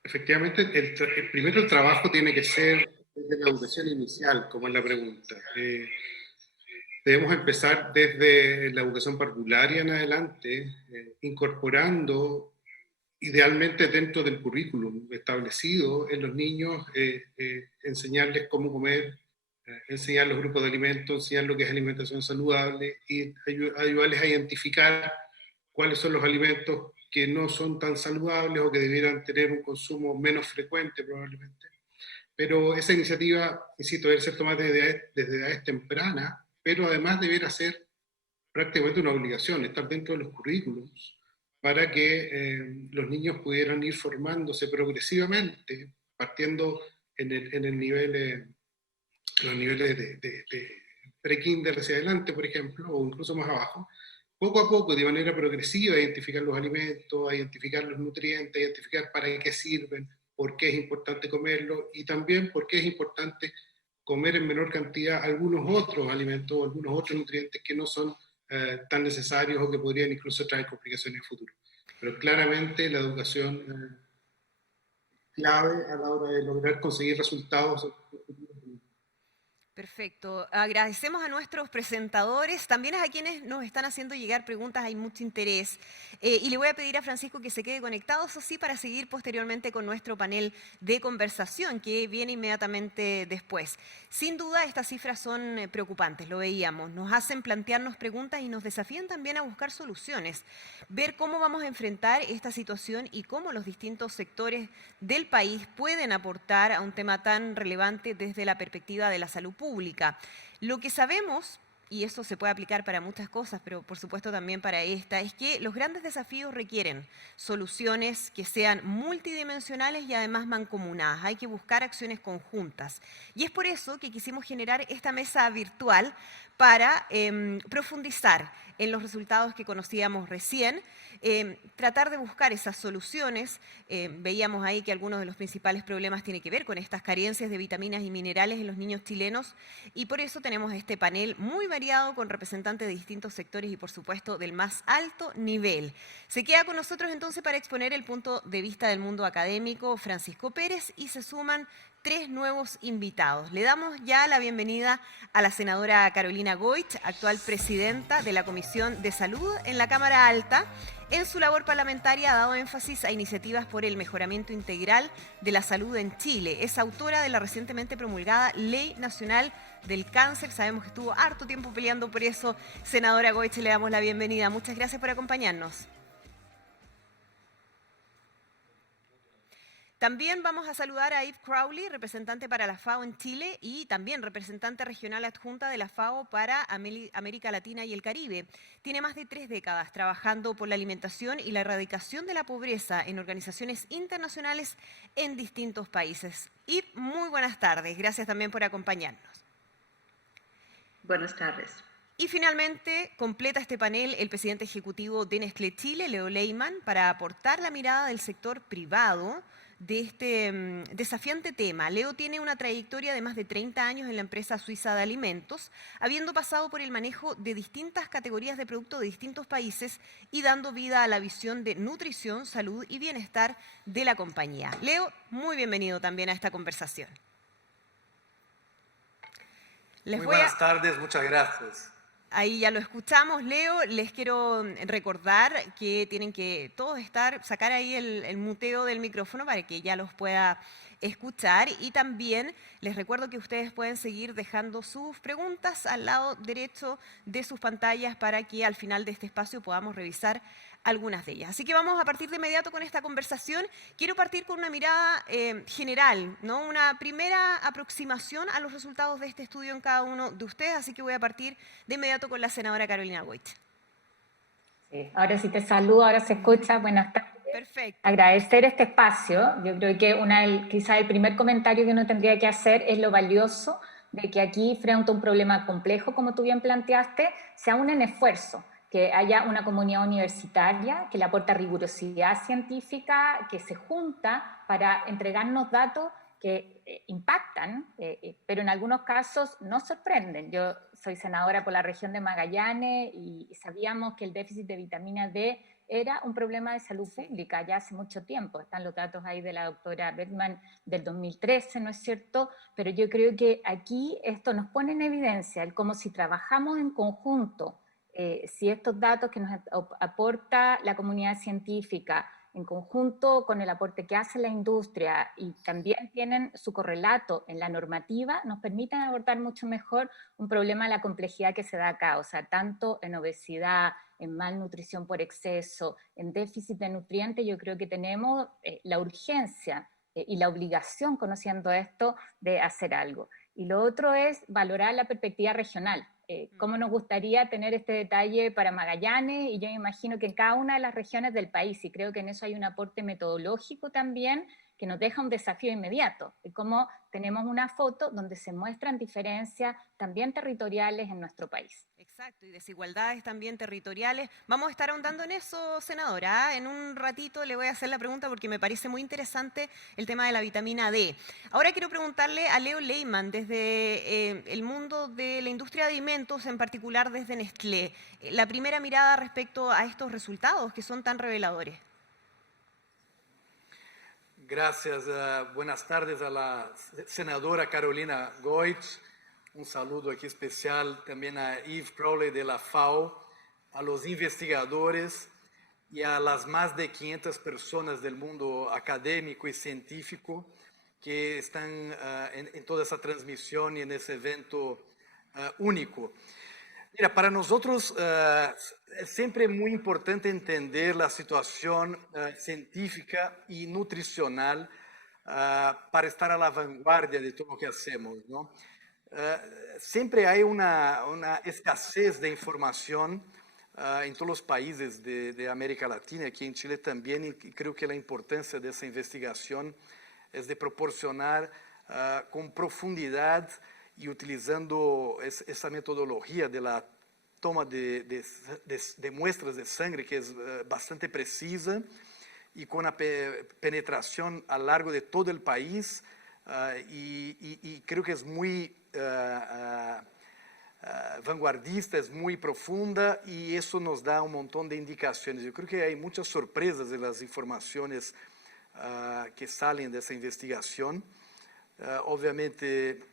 Efectivamente, primero el trabajo tiene que ser desde la educación inicial, como es la pregunta. Debemos empezar desde la educación parvularia en adelante, incorporando idealmente dentro del currículum establecido en los niños, enseñarles cómo comer, enseñar los grupos de alimentos, enseñar lo que es alimentación saludable y ayudarles a identificar cuáles son los alimentos que no son tan saludables o que debieran tener un consumo menos frecuente probablemente. Pero esa iniciativa, insisto, debe ser tomada desde edades tempranas, pero además deberá ser prácticamente una obligación, estar dentro de los currículums para que los niños pudieran ir formándose progresivamente, partiendo en el nivel, los niveles de pre-kinder hacia adelante, por ejemplo, o incluso más abajo, poco a poco, de manera progresiva, identificar los alimentos, identificar los nutrientes, identificar para qué sirven, por qué es importante comerlo y también por qué es importante comer en menor cantidad algunos otros alimentos, algunos otros nutrientes que no son tan necesarios o que podrían incluso traer complicaciones en el futuro. Pero claramente la educación clave a la hora de lograr conseguir resultados. Perfecto. Agradecemos a nuestros presentadores, también a quienes nos están haciendo llegar preguntas, hay mucho interés. Y le voy a pedir a Francisco que se quede conectado, eso sí, para seguir posteriormente con nuestro panel de conversación, que viene inmediatamente después. Sin duda, estas cifras son preocupantes, lo veíamos. Nos hacen plantearnos preguntas y nos desafían también a buscar soluciones, ver cómo vamos a enfrentar esta situación y cómo los distintos sectores del país pueden aportar a un tema tan relevante desde la perspectiva de la salud pública. Lo que sabemos, y eso se puede aplicar para muchas cosas, pero por supuesto también para esta, es que los grandes desafíos requieren soluciones que sean multidimensionales y además mancomunadas. Hay que buscar acciones conjuntas. Y es por eso que quisimos generar esta mesa virtual para profundizar en los resultados que conocíamos recién, tratar de buscar esas soluciones. Veíamos ahí que algunos de los principales problemas tienen que ver con estas carencias de vitaminas y minerales en los niños chilenos y por eso tenemos este panel muy variado con representantes de distintos sectores y por supuesto del más alto nivel. Se queda con nosotros entonces para exponer el punto de vista del mundo académico Francisco Pérez y se suman 3 nuevos invitados. Le damos ya la bienvenida a la senadora Carolina Goich, actual presidenta de la Comisión de Salud en la Cámara Alta. En su labor parlamentaria ha dado énfasis a iniciativas por el mejoramiento integral de la salud en Chile. Es autora de la recientemente promulgada Ley Nacional del Cáncer. Sabemos que estuvo harto tiempo peleando por eso. Senadora Goich, le damos la bienvenida. Muchas gracias por acompañarnos. También vamos a saludar a Eve Crowley, representante para la FAO en Chile y también representante regional adjunta de la FAO para América Latina y el Caribe. Tiene más de 3 décadas trabajando por la alimentación y la erradicación de la pobreza en organizaciones internacionales en distintos países. Eve, muy buenas tardes. Gracias también por acompañarnos. Buenas tardes. Y finalmente completa este panel el presidente ejecutivo de Nestlé Chile, Leo Lehmann, para aportar la mirada del sector privado de este desafiante tema. Leo tiene una trayectoria de más de 30 años en la empresa suiza de alimentos, habiendo pasado por el manejo de distintas categorías de productos de distintos países y dando vida a la visión de nutrición, salud y bienestar de la compañía. Leo, muy bienvenido también a esta conversación. Muy buenas tardes, muchas gracias. Ahí ya lo escuchamos, Leo. Les quiero recordar que tienen que todos sacar ahí el muteo del micrófono para que ya los pueda escuchar. Y también les recuerdo que ustedes pueden seguir dejando sus preguntas al lado derecho de sus pantallas para que al final de este espacio podamos revisar algunas de ellas. Así que vamos a partir de inmediato con esta conversación. Quiero partir con una mirada general, ¿no? Una primera aproximación a los resultados de este estudio en cada uno de ustedes, así que voy a partir de inmediato con la senadora Carolina Goich. Sí, ahora sí te saludo, ahora se escucha. Buenas tardes. Perfecto. Agradecer este espacio. Yo creo que quizá el primer comentario que uno tendría que hacer es lo valioso de que aquí, frente a un problema complejo, como tú bien planteaste, se une en esfuerzo, que haya una comunidad universitaria que le aporta rigurosidad científica, que se junta para entregarnos datos que impactan, pero en algunos casos nos sorprenden. Yo soy senadora por la región de Magallanes y sabíamos que el déficit de vitamina D era un problema de salud pública ya hace mucho tiempo. Están los datos ahí de la doctora Beckman del 2013, ¿no es cierto? Pero yo creo que aquí esto nos pone en evidencia el cómo si trabajamos en conjunto, si estos datos que nos aporta la comunidad científica, en conjunto con el aporte que hace la industria y también tienen su correlato en la normativa, nos permiten abordar mucho mejor un problema de la complejidad que se da acá, o sea, tanto en obesidad, en malnutrición por exceso, en déficit de nutrientes. Yo creo que tenemos la urgencia y la obligación, conociendo esto, de hacer algo. Y lo otro es valorar la perspectiva regional. Cómo nos gustaría tener este detalle para Magallanes, y yo me imagino que en cada una de las regiones del país, y creo que en eso hay un aporte metodológico también que nos deja un desafío inmediato, de cómo tenemos una foto donde se muestran diferencias también territoriales en nuestro país. Exacto, y desigualdades también territoriales. Vamos a estar ahondando en eso, senadora. En un ratito le voy a hacer la pregunta porque me parece muy interesante el tema de la vitamina D. Ahora quiero preguntarle a Leo Lehmann, desde el mundo de la industria de alimentos, en particular desde Nestlé, la primera mirada respecto a estos resultados que son tan reveladores. Gracias. Buenas tardes a la senadora Carolina Goich. Un saludo aquí especial también a Yves Crowley de la FAO, a los investigadores y a las más de 500 personas del mundo académico y científico que están en toda esa transmisión y en ese evento único. Mira, para nosotros es siempre muy importante entender la situación científica y nutricional para estar a la vanguardia de todo lo que hacemos, ¿no? Siempre hay una escasez de información en todos los países de América Latina, aquí en Chile también, y creo que la importancia de esa investigación es de proporcionar con profundidad y utilizando esa metodología de la toma de muestras de sangre, que es bastante precisa, y con la penetración a lo largo de todo el país, y creo que es muy vanguardista, es muy profunda, y eso nos da un montón de indicaciones. Yo creo que hay muchas sorpresas en las informaciones que salen de esa investigación. Obviamente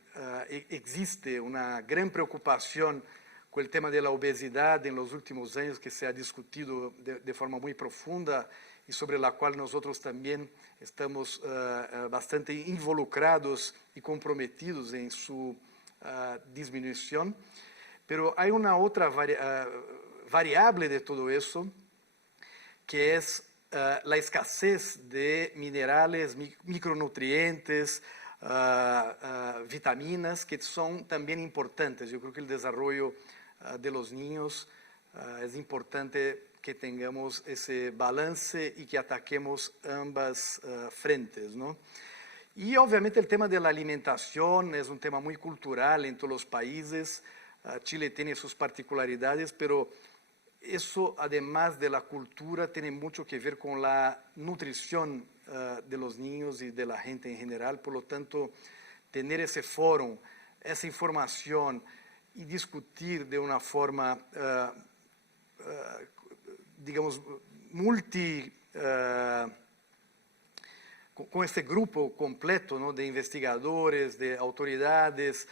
existe una gran preocupación con el tema de la obesidad en los últimos años, que se ha discutido de forma muy profunda y sobre la cual nosotros también estamos bastante involucrados y comprometidos en su disminución. Pero hay una otra variable de todo eso, que es la escasez de minerales, micronutrientes, vitaminas, que son también importantes. Yo creo que el desarrollo de los niños es importante que tengamos ese balance y que ataquemos ambas frentes, ¿no? Y obviamente el tema de la alimentación es un tema muy cultural en todos los países. Chile tiene sus particularidades, pero eso, además de la cultura, tiene mucho que ver con la nutrición de los niños y de la gente en general. Por lo tanto, tener ese foro, esa información y discutir de una forma, digamos, con este grupo completo, ¿no?, de investigadores, de autoridades,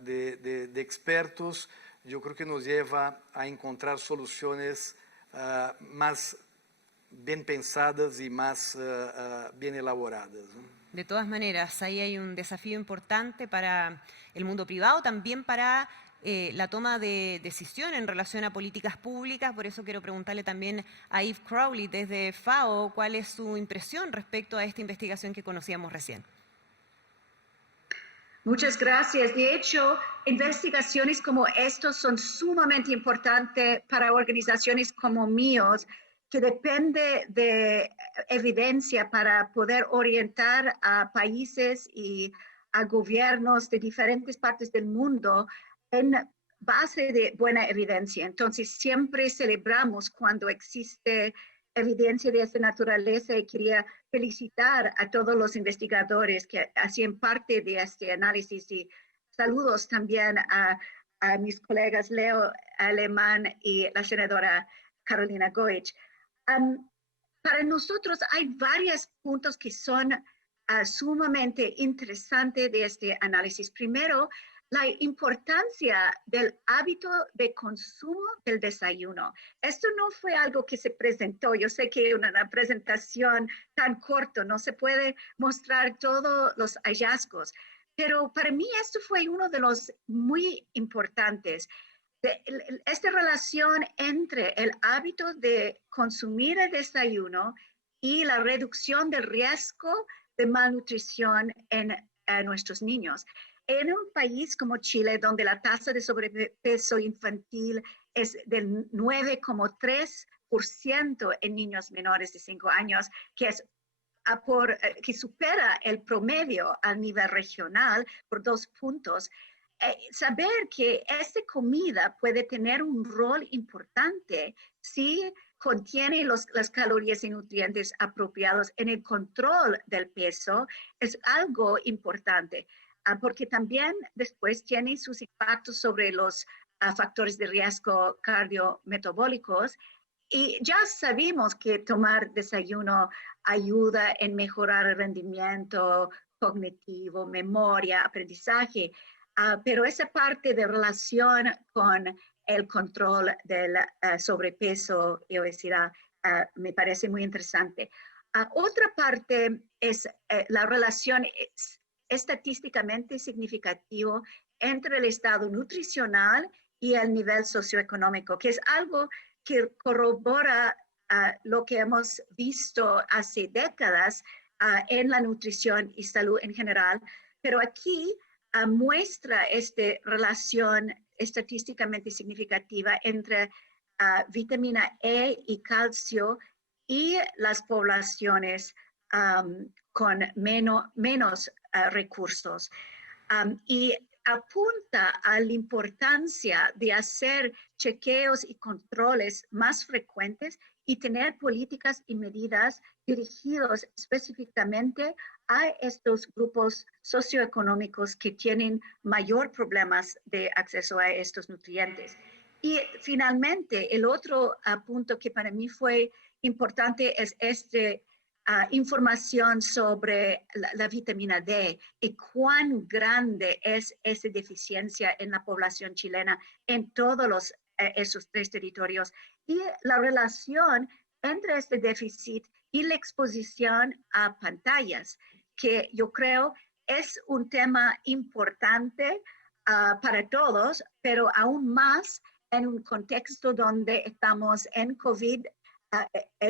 de expertos, yo creo que nos lleva a encontrar soluciones más bien pensadas y más bien elaboradas, ¿no? De todas maneras, ahí hay un desafío importante para el mundo privado, también para la toma de decisión en relación a políticas públicas. Por eso quiero preguntarle también a Eve Crowley desde FAO cuál es su impresión respecto a esta investigación que conocíamos recién. Muchas gracias. De hecho, investigaciones como estas son sumamente importantes para organizaciones como míos, que depende de evidencia para poder orientar a países y a gobiernos de diferentes partes del mundo en base de buena evidencia. Entonces, siempre celebramos cuando existe evidencia de esta naturaleza y quería felicitar a todos los investigadores que hacían parte de este análisis y saludos también a mis colegas Leo Alemán y la senadora Carolina Goich. Para nosotros hay varios puntos que son sumamente interesantes de este análisis. Primero, la importancia del hábito de consumo del desayuno. Esto no fue algo que se presentó. Yo sé que una presentación tan corta no se puede mostrar todos los hallazgos, pero para mí esto fue uno de los muy importantes. Esta relación entre el hábito de consumir el desayuno y la reducción del riesgo de malnutrición en nuestros niños. En un país como Chile, donde la tasa de sobrepeso infantil es del 9,3% en niños menores de 5 años, que supera el promedio a nivel regional por 2 puntos, saber que esta comida puede tener un rol importante si contiene las calorías y nutrientes apropiados en el control del peso es algo importante. Porque también después tiene sus impactos sobre los factores de riesgo cardiometabólicos. Y ya sabemos que tomar desayuno ayuda en mejorar el rendimiento cognitivo, memoria, aprendizaje, pero esa parte de relación con el control del sobrepeso y obesidad me parece muy interesante. Otra parte es la relación estadísticamente significativo entre el estado nutricional y el nivel socioeconómico, que es algo que corrobora lo que hemos visto hace décadas en la nutrición y salud en general, pero aquí muestra esta relación estadísticamente significativa entre vitamina E y calcio y las poblaciones con menos recursos. Y apunta a la importancia de hacer chequeos y controles más frecuentes y tener políticas y medidas dirigidas específicamente a estos grupos socioeconómicos que tienen mayor problemas de acceso a estos nutrientes. Y finalmente, el otro punto que para mí fue importante es información sobre la vitamina D y cuán grande es esa deficiencia en la población chilena en todos esos 3 territorios y la relación entre este déficit y la exposición a pantallas, que yo creo es un tema importante para todos, pero aún más en un contexto donde estamos en COVID,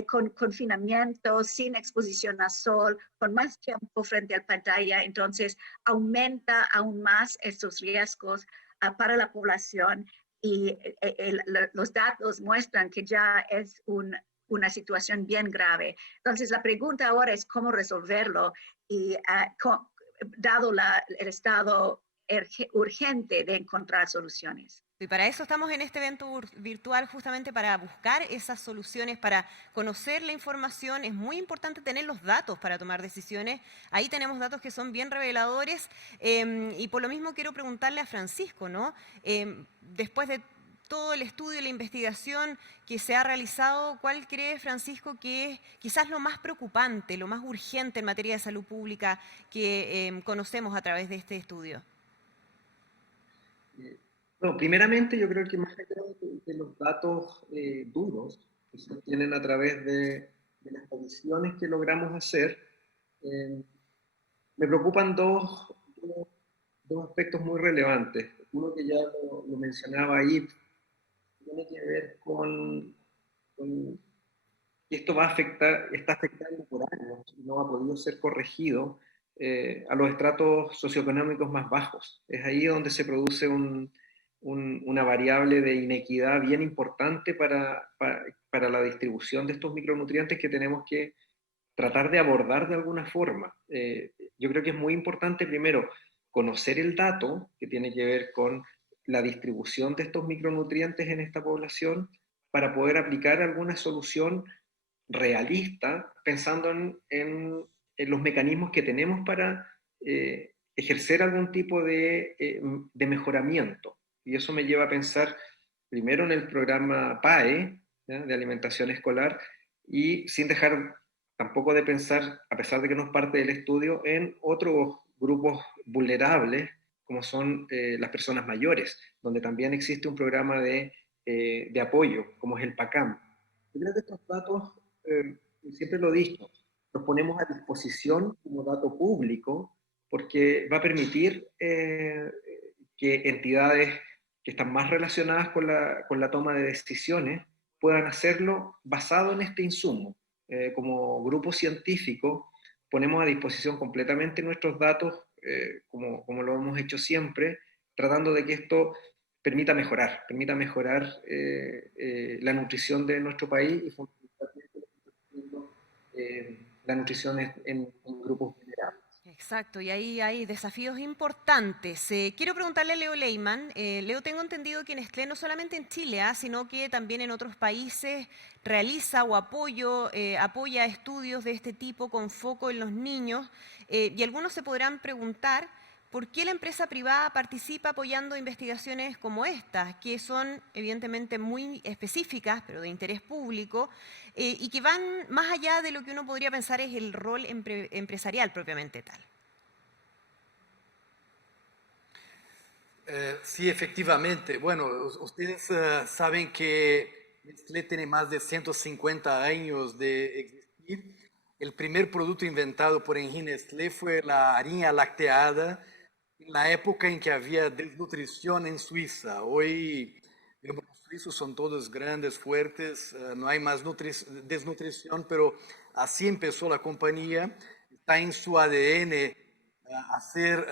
con confinamiento, sin exposición al sol, con más tiempo frente a la pantalla, entonces aumenta aún más estos riesgos para la población y los datos muestran que ya es una situación bien grave. Entonces la pregunta ahora es cómo resolverlo y dado el estado urgente de encontrar soluciones. Y para eso estamos en este evento virtual, justamente para buscar esas soluciones, para conocer la información. Es muy importante tener los datos para tomar decisiones. Ahí tenemos datos que son bien reveladores y por lo mismo quiero preguntarle a Francisco, ¿no? Después de todo el estudio y la investigación que se ha realizado, ¿cuál cree, Francisco, que es quizás lo más preocupante, lo más urgente en materia de salud pública que conocemos a través de este estudio? Bueno, primeramente yo creo que más allá de los datos duros que se obtienen a través de las mediciones que logramos hacer, me preocupan dos dos aspectos muy relevantes. Uno que ya lo mencionaba ahí, tiene que ver con que esto va a afectar, está afectando por años y no ha podido ser corregido a los estratos socioeconómicos más bajos. Es ahí donde se produce una variable de inequidad bien importante para la distribución de estos micronutrientes que tenemos que tratar de abordar de alguna forma. Yo creo que es muy importante primero conocer el dato que tiene que ver con la distribución de estos micronutrientes en esta población para poder aplicar alguna solución realista pensando en los mecanismos que tenemos para ejercer algún tipo de mejoramiento. Y eso me lleva a pensar primero en el programa PAE, ¿ya?, de alimentación escolar, y sin dejar tampoco de pensar, a pesar de que no es parte del estudio, en otros grupos vulnerables, como son las personas mayores, donde también existe un programa de apoyo, como es el PACAM. Yo creo que estos datos, siempre lo he dicho, los ponemos a disposición como dato público, porque va a permitir que entidades que están más relacionadas con la toma de decisiones puedan hacerlo basado en este insumo. Como grupo científico ponemos a disposición completamente nuestros datos, como lo hemos hecho siempre, tratando de que esto permita mejorar la nutrición de nuestro país y fundamentalmente la nutrición en grupos vulnerables. Exacto, y ahí hay desafíos importantes. Quiero preguntarle a Leo Lehmann. Leo, tengo entendido que Nestlé no solamente en Chile, sino que también en otros países realiza o apoya estudios de este tipo con foco en los niños. Y algunos se podrán preguntar por qué la empresa privada participa apoyando investigaciones como estas, que son evidentemente muy específicas, pero de interés público, y que van más allá de lo que uno podría pensar es el rol empresarial propiamente tal. Sí, efectivamente. Bueno, ustedes saben que Nestlé tiene más de 150 años de existir. El primer producto inventado por Henri Nestlé fue la harina lacteada en la época en que había desnutrición en Suiza. Hoy los suizos son todos grandes, fuertes, no hay más desnutrición, pero así empezó la compañía. Está en su ADN hacer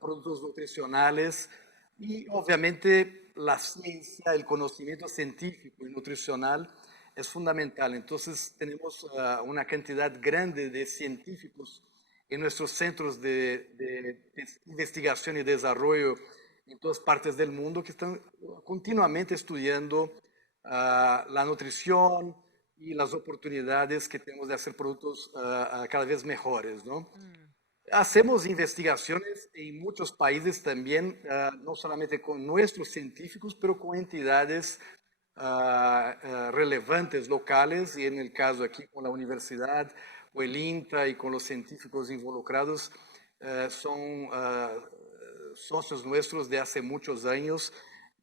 productos nutricionales y obviamente la ciencia, el conocimiento científico y nutricional es fundamental. Entonces tenemos una cantidad grande de científicos en nuestros centros de investigación y desarrollo en todas partes del mundo que están continuamente estudiando la nutrición y las oportunidades que tenemos de hacer productos cada vez mejores, ¿no? Hacemos investigaciones en muchos países también, no solamente con nuestros científicos, pero con entidades relevantes locales, y en el caso aquí con la universidad o el INTA y con los científicos involucrados, son socios nuestros de hace muchos años.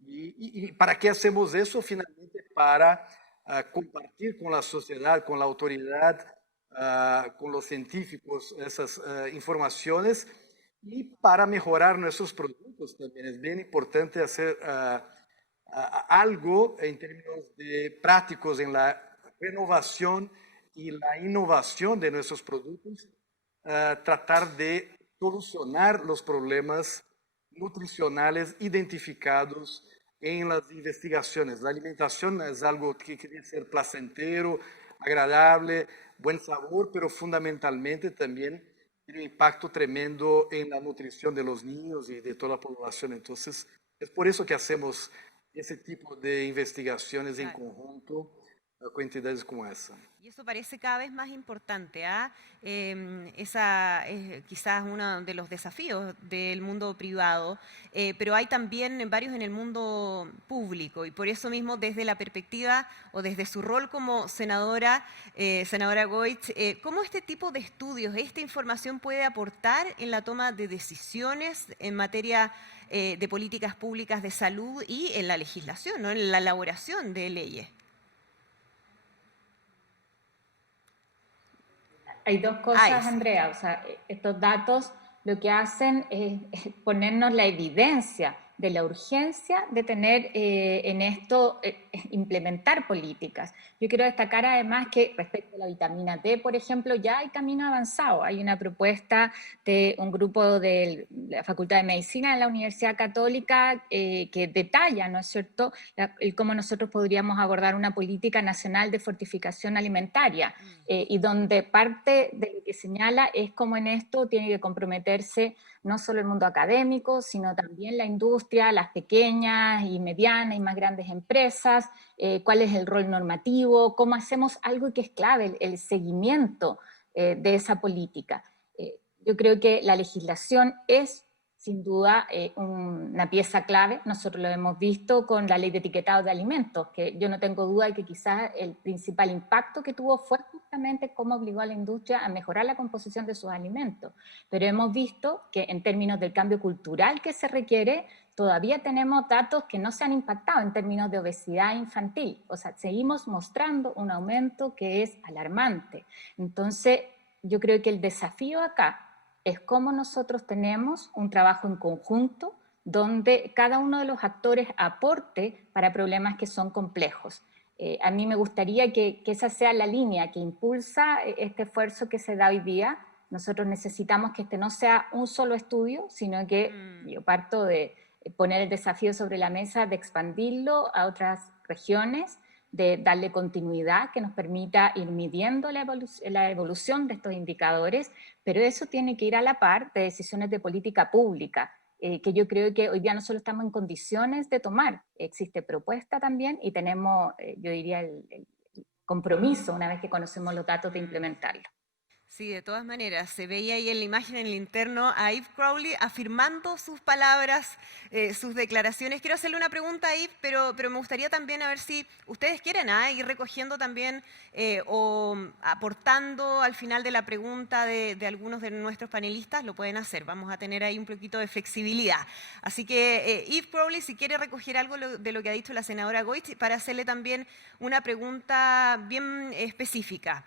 ¿Y para qué hacemos eso? Finalmente para compartir con la sociedad, con la autoridad, con los científicos esas informaciones, y para mejorar nuestros productos también. Es bien importante hacer algo en términos de prácticos en la renovación y la innovación de nuestros productos, tratar de solucionar los problemas nutricionales identificados en las investigaciones. La alimentación es algo que quiere ser placentero, agradable, buen sabor, pero fundamentalmente también tiene un impacto tremendo en la nutrición de los niños y de toda la población. Entonces, es por eso que hacemos ese tipo de investigaciones en conjunto con entidades como esa. Y eso parece cada vez más importante. Esa es quizás uno de los desafíos del mundo privado, pero hay también varios en el mundo público, y por eso mismo desde la perspectiva o desde su rol como senadora Goetz, ¿cómo este tipo de estudios, esta información puede aportar en la toma de decisiones en materia de políticas públicas de salud y en la legislación, ¿no?, en la elaboración de leyes? Hay dos cosas, Andrea. O sea, estos datos lo que hacen es ponernos la evidencia de la urgencia de tener en esto, implementar políticas. Yo quiero destacar además que respecto a la vitamina D, por ejemplo, ya hay camino avanzado. Hay una propuesta de un grupo de la Facultad de Medicina de la Universidad Católica que detalla, ¿no es cierto?, cómo nosotros podríamos abordar una política nacional de fortificación alimentaria y donde parte de lo que señala es cómo en esto tiene que comprometerse no solo el mundo académico, sino también la industria, las pequeñas y medianas y más grandes empresas, cuál es el rol normativo, cómo hacemos algo que es clave, el seguimiento de esa política. Yo creo que la legislación es sin duda una pieza clave. Nosotros lo hemos visto con la ley de etiquetado de alimentos, que yo no tengo duda de que quizás el principal impacto que tuvo fue justamente cómo obligó a la industria a mejorar la composición de sus alimentos. Pero hemos visto que en términos del cambio cultural que se requiere, todavía tenemos datos que no se han impactado en términos de obesidad infantil. O sea, seguimos mostrando un aumento que es alarmante. Entonces, yo creo que el desafío acá es cómo nosotros tenemos un trabajo en conjunto donde cada uno de los actores aporte para problemas que son complejos. A mí me gustaría que esa sea la línea que impulsa este esfuerzo que se da hoy día. Nosotros necesitamos que este no sea un solo estudio, sino que yo parto de poner el desafío sobre la mesa, de expandirlo a otras regiones, de darle continuidad que nos permita ir midiendo la evolución de estos indicadores, pero eso tiene que ir a la par de decisiones de política pública, que yo creo que hoy día no solo estamos en condiciones de tomar, existe propuesta también y tenemos, yo diría, el compromiso, una vez que conocemos los datos, de implementarlo. Sí, de todas maneras, se veía ahí en la imagen, en el interno, a Eve Crowley afirmando sus palabras, sus declaraciones. Quiero hacerle una pregunta a Eve, pero me gustaría también a ver si ustedes quieren ir recogiendo también o aportando al final de la pregunta de algunos de nuestros panelistas, lo pueden hacer. Vamos a tener ahí un poquito de flexibilidad. Así que Eve Crowley, si quiere recoger algo de lo que ha dicho la senadora Goetz, para hacerle también una pregunta bien específica.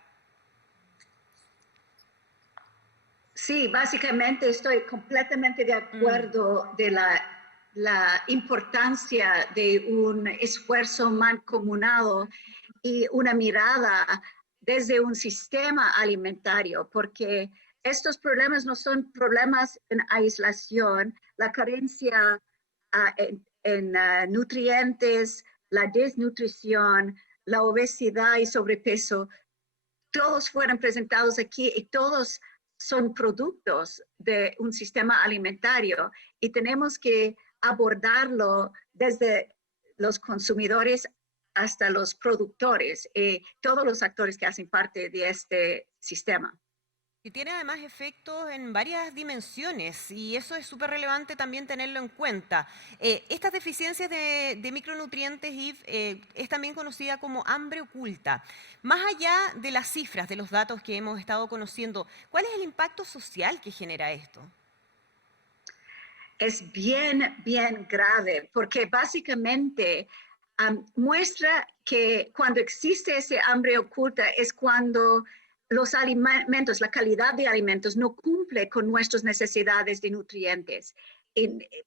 Sí, básicamente estoy completamente de acuerdo de la importancia de un esfuerzo mancomunado y una mirada desde un sistema alimentario, porque estos problemas no son problemas en aislación. La carencia en nutrientes, la desnutrición, la obesidad y sobrepeso, todos fueron presentados aquí y todos son productos de un sistema alimentario y tenemos que abordarlo desde los consumidores hasta los productores, todos los actores que hacen parte de este sistema. Y tiene además efectos en varias dimensiones y eso es súper relevante también tenerlo en cuenta. Estas deficiencias de micronutrientes, Yves, es también conocida como hambre oculta. Más allá de las cifras, de los datos que hemos estado conociendo, ¿cuál es el impacto social que genera esto? Es bien, bien grave porque básicamente muestra que cuando existe ese hambre oculta es cuando los alimentos, la calidad de alimentos no cumple con nuestras necesidades de nutrientes.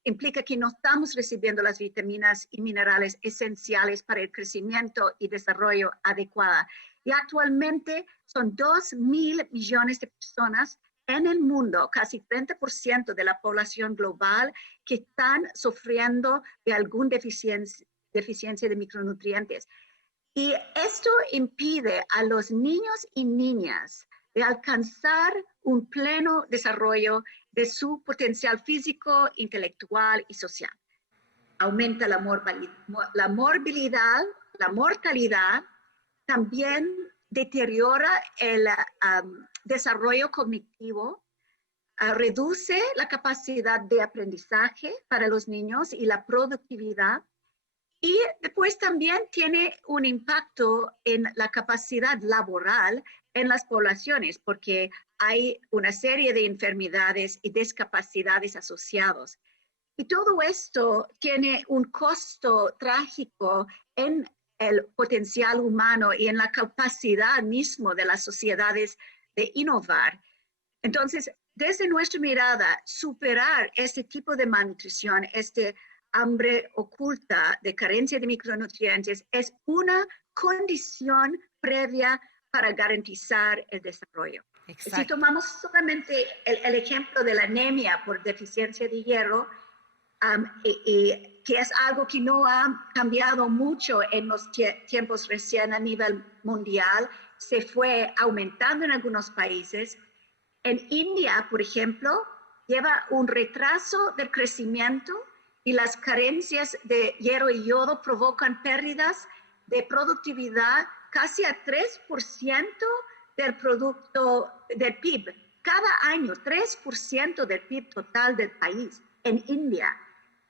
Implica que no estamos recibiendo las vitaminas y minerales esenciales para el crecimiento y desarrollo adecuado. Y actualmente son 2.000 millones de personas en el mundo, casi 30% de la población global, que están sufriendo de alguna deficiencia de micronutrientes. Y esto impide a los niños y niñas de alcanzar un pleno desarrollo de su potencial físico, intelectual y social. Aumenta la morbilidad, la mortalidad, también deteriora el desarrollo cognitivo, reduce la capacidad de aprendizaje para los niños y la productividad. Y después también tiene un impacto en la capacidad laboral en las poblaciones, porque hay una serie de enfermedades y discapacidades asociados. Y todo esto tiene un costo trágico en el potencial humano y en la capacidad mismo de las sociedades de innovar. Entonces, desde nuestra mirada, superar este tipo de malnutrición, este hambre oculta de carencia de micronutrientes, es una condición previa para garantizar el desarrollo. Exacto. Si tomamos solamente el ejemplo de la anemia por deficiencia de hierro, que es algo que no ha cambiado mucho en los tiempos recién a nivel mundial, se fue aumentando en algunos países. En India, por ejemplo, lleva un retraso del crecimiento y las carencias de hierro y yodo provocan pérdidas de productividad casi a 3% del producto del PIB. Cada año, 3% del PIB total del país en India.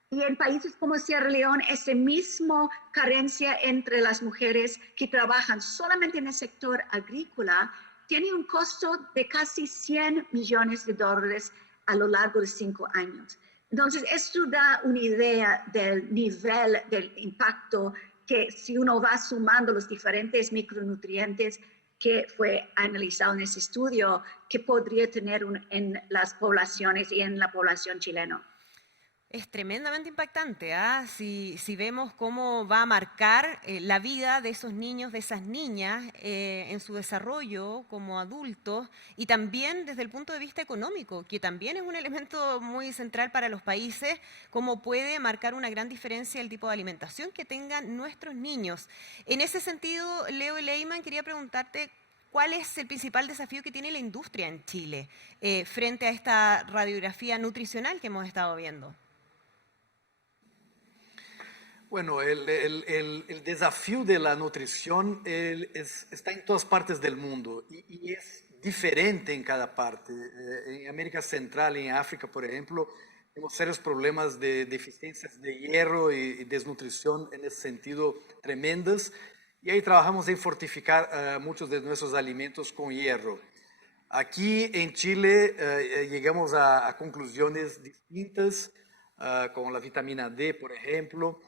Y en países como Sierra Leona, esa misma carencia entre las mujeres que trabajan solamente en el sector agrícola tiene un costo de casi 100 millones de dólares a lo largo de 5 años. Entonces, esto da una idea del nivel del impacto que si uno va sumando los diferentes micronutrientes que fue analizado en ese estudio, que podría tener en las poblaciones y en la población chilena. Es tremendamente impactante, ¿ah? Si vemos cómo va a marcar la vida de esos niños, de esas niñas, en su desarrollo como adultos y también desde el punto de vista económico, que también es un elemento muy central para los países, cómo puede marcar una gran diferencia el tipo de alimentación que tengan nuestros niños. En ese sentido, Leo Lehmann, quería preguntarte, ¿cuál es el principal desafío que tiene la industria en Chile frente a esta radiografía nutricional que hemos estado viendo? Bueno, el desafío de la nutrición está en todas partes del mundo y es diferente en cada parte. En América Central, en África, por ejemplo, tenemos serios problemas de deficiencias de hierro y desnutrición en ese sentido tremendas. Y ahí trabajamos en fortificar muchos de nuestros alimentos con hierro. Aquí en Chile llegamos a conclusiones distintas, con la vitamina D, por ejemplo.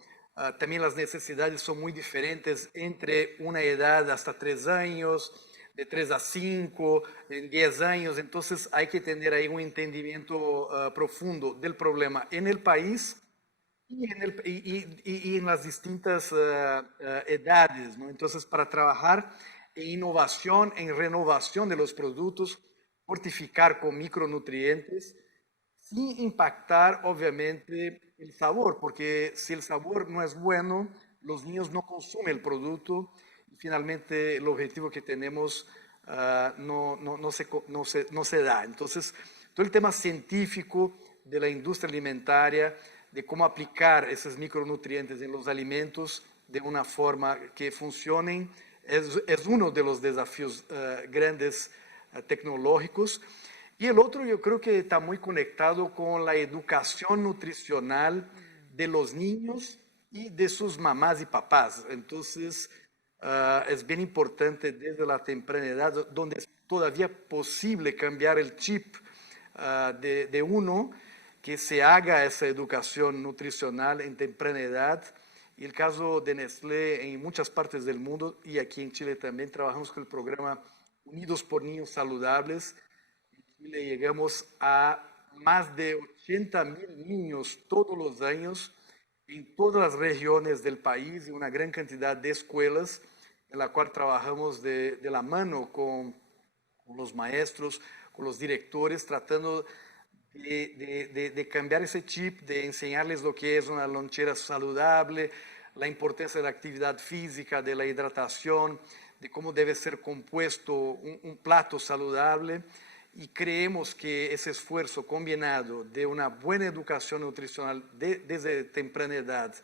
También las necesidades son muy diferentes entre una edad hasta 3 años, de 3 a 5, en 10 años. Entonces hay que tener ahí un entendimiento profundo del problema en el país y en las distintas edades, ¿no? Entonces, para trabajar en innovación, en renovación de los productos, fortificar con micronutrientes, sin impactar, obviamente, el sabor, porque si el sabor no es bueno, los niños no consumen el producto y finalmente el objetivo que tenemos no se da. Entonces, todo el tema científico de la industria alimentaria, de cómo aplicar esos micronutrientes en los alimentos de una forma que funcionen, es uno de los desafíos grandes tecnológicos. Y el otro yo creo que está muy conectado con la educación nutricional de los niños y de sus mamás y papás. Entonces, es bien importante desde la temprana edad, donde es todavía posible cambiar el chip de uno, que se haga esa educación nutricional en temprana edad. Y el caso de Nestlé en muchas partes del mundo y aquí en Chile también trabajamos con el programa Unidos por Niños Saludables. En Chile llegamos a más de 80,000 niños todos los años en todas las regiones del país y una gran cantidad de escuelas en la cual trabajamos de la mano con los maestros, con los directores, tratando de cambiar ese chip, de enseñarles lo que es una lonchera saludable, la importancia de la actividad física, de la hidratación, de cómo debe ser compuesto un plato saludable. Y creemos que ese esfuerzo combinado de una buena educación nutricional desde temprana edad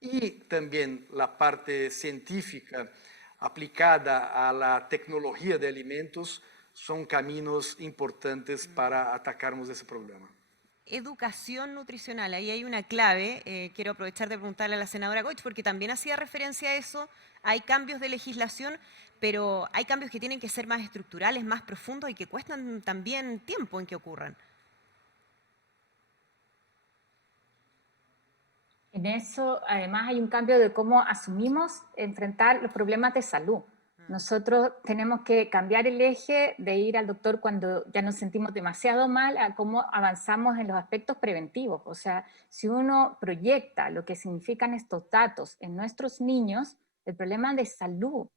y también la parte científica aplicada a la tecnología de alimentos son caminos importantes para atacarnos ese problema. Educación nutricional, ahí hay una clave. Quiero aprovechar de preguntarle a la senadora Goich, porque también hacía referencia a eso. Hay cambios de legislación, pero hay cambios que tienen que ser más estructurales, más profundos y que cuestan también tiempo en que ocurran. En eso, además, hay un cambio de cómo asumimos enfrentar los problemas de salud. nosotros tenemos que cambiar el eje de ir al doctor cuando ya nos sentimos demasiado mal a cómo avanzamos en los aspectos preventivos. O sea, si uno proyecta lo que significan estos datos en nuestros niños, el problema de salud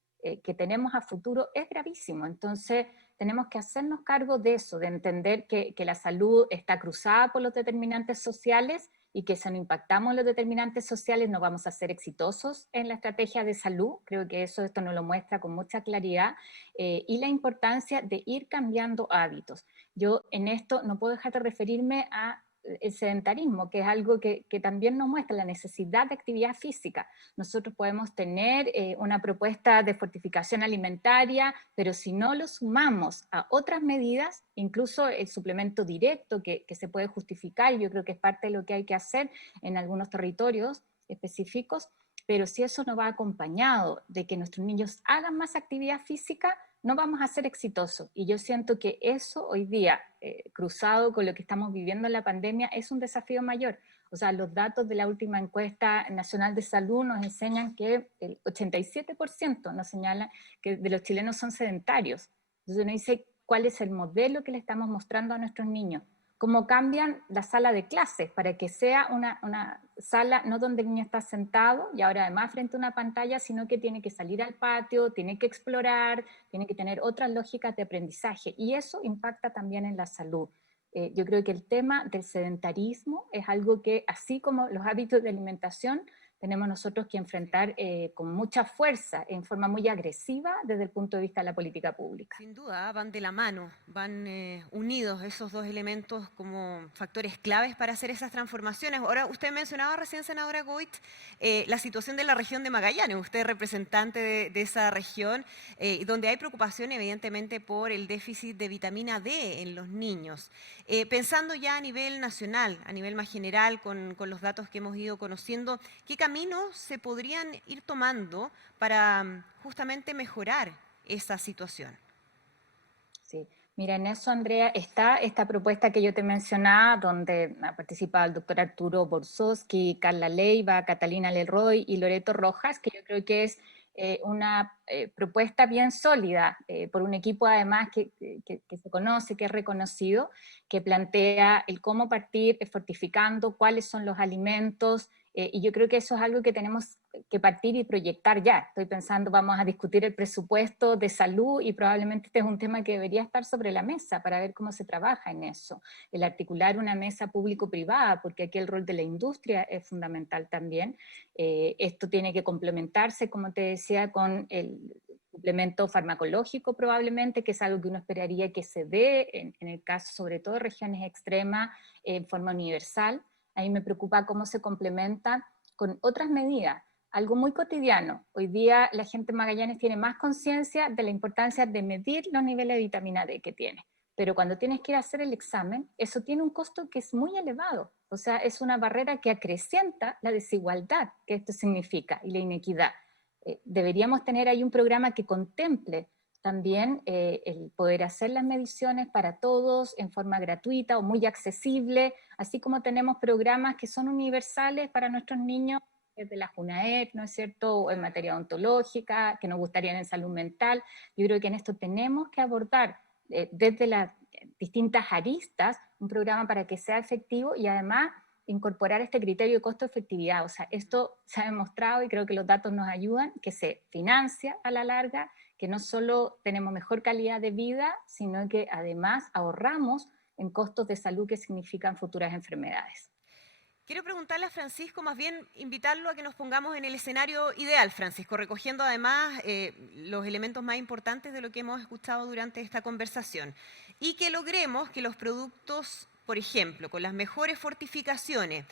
que tenemos a futuro es gravísimo. Entonces, tenemos que hacernos cargo de eso, de entender que la salud está cruzada por los determinantes sociales y que si no impactamos los determinantes sociales no vamos a ser exitosos en la estrategia de salud. Creo que esto nos lo muestra con mucha claridad, y la importancia de ir cambiando hábitos. Yo en esto no puedo dejar de referirme a el sedentarismo, que es algo que también nos muestra la necesidad de actividad física. Nosotros podemos tener una propuesta de fortificación alimentaria, pero si no lo sumamos a otras medidas, incluso el suplemento directo que se puede justificar, y yo creo que es parte de lo que hay que hacer en algunos territorios específicos, pero si eso no va acompañado de que nuestros niños hagan más actividad física, no vamos a ser exitosos. Y yo siento que eso hoy día, cruzado con lo que estamos viviendo en la pandemia, es un desafío mayor. O sea, los datos de la última encuesta nacional de salud nos enseñan que el 87% nos señala que de los chilenos son sedentarios. Entonces uno dice, ¿cuál es el modelo que le estamos mostrando a nuestros niños? Cómo cambian la sala de clases para que sea una sala no donde el niño está sentado y ahora además frente a una pantalla, sino que tiene que salir al patio, tiene que explorar, tiene que tener otras lógicas de aprendizaje, y eso impacta también en la salud. Yo creo que el tema del sedentarismo es algo que, así como los hábitos de alimentación, tenemos nosotros que enfrentar con mucha fuerza, en forma muy agresiva, desde el punto de vista de la política pública. Sin duda, van de la mano, van unidos esos dos elementos como factores claves para hacer esas transformaciones. Ahora, usted mencionaba recién, senadora Goit, la situación de la región de Magallanes. Usted es representante de esa región, donde hay preocupación evidentemente por el déficit de vitamina D en los niños. Pensando ya a nivel nacional, a nivel más general, con los datos que hemos ido conociendo, ¿qué caminos se podrían ir tomando para justamente mejorar esa situación? Sí, mira, en eso, Andrea, está esta propuesta que yo te mencionaba, donde ha participado el doctor Arturo Borsowski, Carla Leiva, Catalina Leroy y Loreto Rojas, que yo creo que es una propuesta bien sólida, por un equipo además que se conoce, que es reconocido, que plantea el cómo partir fortificando, cuáles son los alimentos, y yo creo que eso es algo que tenemos que partir y proyectar ya. Estoy pensando, vamos a discutir el presupuesto de salud y probablemente este es un tema que debería estar sobre la mesa para ver cómo se trabaja en eso. El articular una mesa público-privada, porque aquí el rol de la industria es fundamental también. Esto tiene que complementarse, como te decía, con el suplemento farmacológico probablemente, que es algo que uno esperaría que se dé en el caso sobre todo de regiones extremas en forma universal. A mí me preocupa cómo se complementa con otras medidas, algo muy cotidiano. Hoy día la gente en Magallanes tiene más conciencia de la importancia de medir los niveles de vitamina D que tiene, pero cuando tienes que ir a hacer el examen, eso tiene un costo que es muy elevado, o sea, es una barrera que acrecienta la desigualdad que esto significa y la inequidad. Deberíamos tener ahí un programa que contemple también el poder hacer las mediciones para todos en forma gratuita o muy accesible, así como tenemos programas que son universales para nuestros niños de la UNAEP, ¿no es cierto?, o en materia ontológica, que nos gustarían en salud mental. Yo creo que en esto tenemos que abordar desde las distintas aristas un programa para que sea efectivo y además incorporar este criterio de costo-efectividad. O sea, esto se ha demostrado y creo que los datos nos ayudan, que se financia a la larga, que no solo tenemos mejor calidad de vida, sino que además ahorramos en costos de salud que significan futuras enfermedades. Quiero preguntarle a Francisco, más bien invitarlo a que nos pongamos en el escenario ideal, Francisco, recogiendo además los elementos más importantes de lo que hemos escuchado durante esta conversación, y que logremos que los productos, por ejemplo, con las mejores fortificaciones,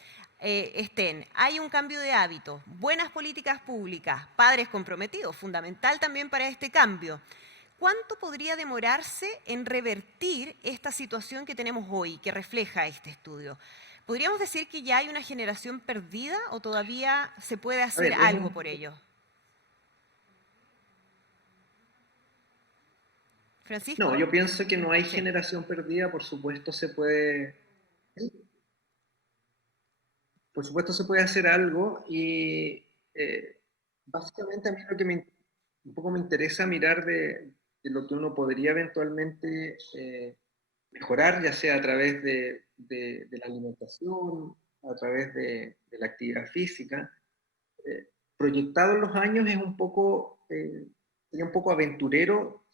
hay un cambio de hábitos, buenas políticas públicas, padres comprometidos, fundamental también para este cambio. ¿Cuánto podría demorarse en revertir esta situación que tenemos hoy, que refleja este estudio? ¿Podríamos decir que ya hay una generación perdida o todavía se puede hacer algo por ello? Francisco. No, yo pienso que no hay generación perdida, por supuesto se puede hacer algo y básicamente a mí lo que me un poco me interesa mirar de lo que uno podría eventualmente mejorar, ya sea a través de la alimentación, a través de la actividad física. Proyectado en los años es un poco, sería un poco aventurero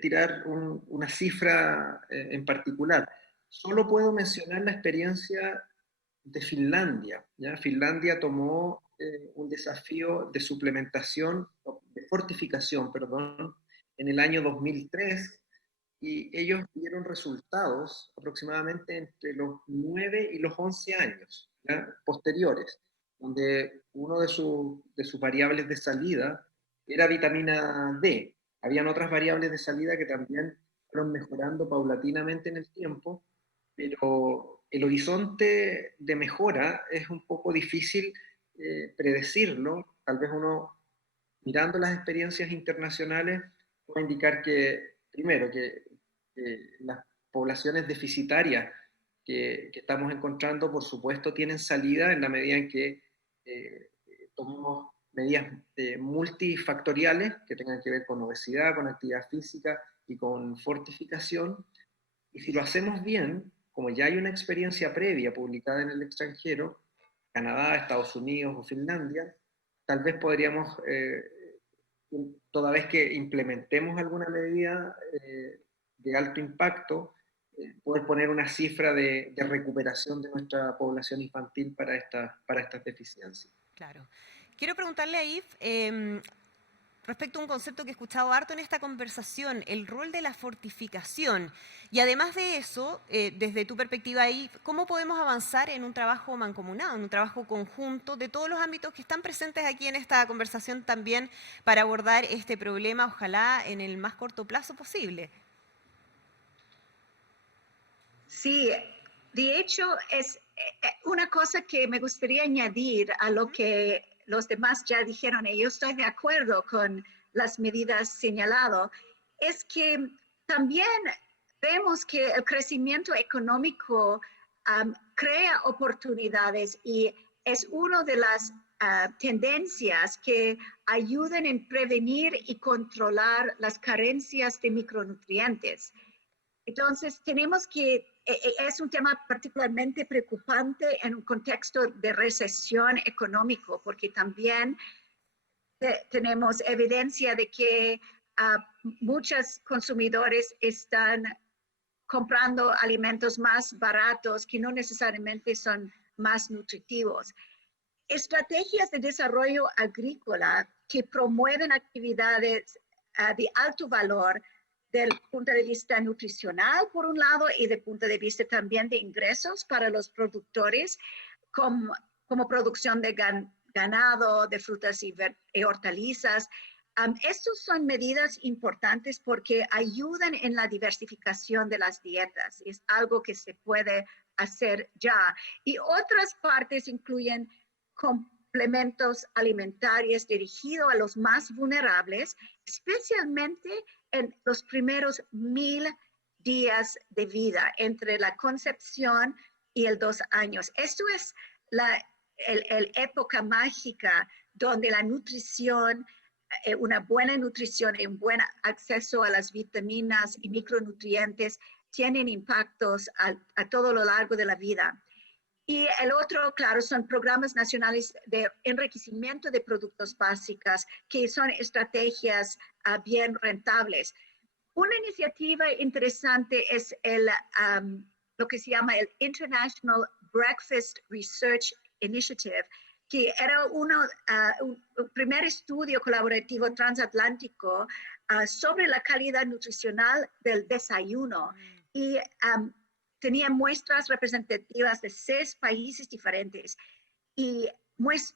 tirar una cifra en particular. Solo puedo mencionar la experiencia de Finlandia. ¿Ya? Finlandia tomó un desafío de suplementación, de fortificación, perdón, en el año 2003 y ellos dieron resultados aproximadamente entre los 9 y los 11 años, ¿ya? Posteriores, donde uno de sus variables de salida era vitamina D. Habían otras variables de salida que también fueron mejorando paulatinamente en el tiempo, pero el horizonte de mejora es un poco difícil predecirlo. Tal vez uno, mirando las experiencias internacionales, puede indicar que, primero, que las poblaciones deficitarias que estamos encontrando, por supuesto, tienen salida en la medida en que tomemos medidas multifactoriales que tengan que ver con obesidad, con actividad física y con fortificación. Y si lo hacemos bien, como ya hay una experiencia previa publicada en el extranjero, Canadá, Estados Unidos o Finlandia, tal vez podríamos, toda vez que implementemos alguna medida de alto impacto, poder poner una cifra de recuperación de nuestra población infantil para estas deficiencias. Claro. Quiero preguntarle a Yves, respecto a un concepto que he escuchado harto en esta conversación, el rol de la fortificación. Y además de eso, desde tu perspectiva ahí, ¿cómo podemos avanzar en un trabajo mancomunado, en un trabajo conjunto de todos los ámbitos que están presentes aquí en esta conversación también para abordar este problema, ojalá en el más corto plazo posible? Sí, de hecho es una cosa que me gustaría añadir a lo que los demás ya dijeron, y yo estoy de acuerdo con las medidas señaladas, es que también vemos que el crecimiento económico crea oportunidades y es una de las tendencias que ayudan en prevenir y controlar las carencias de micronutrientes. Entonces, tenemos que, es un tema particularmente preocupante en un contexto de recesión económico, porque también tenemos evidencia de que muchos consumidores están comprando alimentos más baratos que no necesariamente son más nutritivos. Estrategias de desarrollo agrícola que promueven actividades de alto valor del punto de vista nutricional, por un lado, y del punto de vista también de ingresos para los productores, como producción de ganado, de frutas y hortalizas. Estas son medidas importantes porque ayudan en la diversificación de las dietas. Es algo que se puede hacer ya. Y otras partes incluyen complementos alimentarios dirigidos a los más vulnerables, especialmente en los primeros 1000 días de vida, entre la concepción y el 2 años. Esto es la época mágica donde la nutrición, una buena nutrición y un buen acceso a las vitaminas y micronutrientes tienen impactos a todo lo largo de la vida. Y el otro, claro, son programas nacionales de enriquecimiento de productos básicos, que son estrategias bien rentables. Una iniciativa interesante es lo que se llama el International Breakfast Research Initiative, que era un primer estudio colaborativo transatlántico sobre la calidad nutricional del desayuno. Y tenía muestras representativas de 6 países diferentes y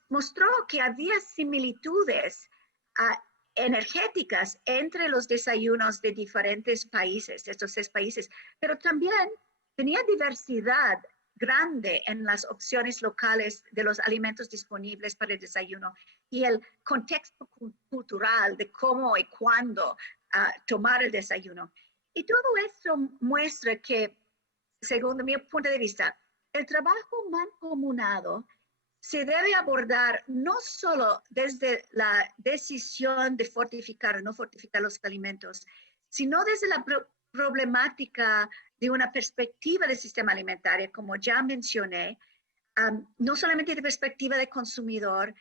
mostró que había similitudes energéticas entre los desayunos de diferentes países, estos 6 países, pero también tenía diversidad grande en las opciones locales de los alimentos disponibles para el desayuno y el contexto cultural de cómo y cuándo tomar el desayuno. Y todo esto muestra que, según mi punto de vista, el trabajo mancomunado se debe abordar no solo desde la decisión de fortificar o no fortificar los alimentos, sino desde la problemática de una perspectiva del sistema alimentario, como ya mencioné, no solamente de perspectiva de consumidor,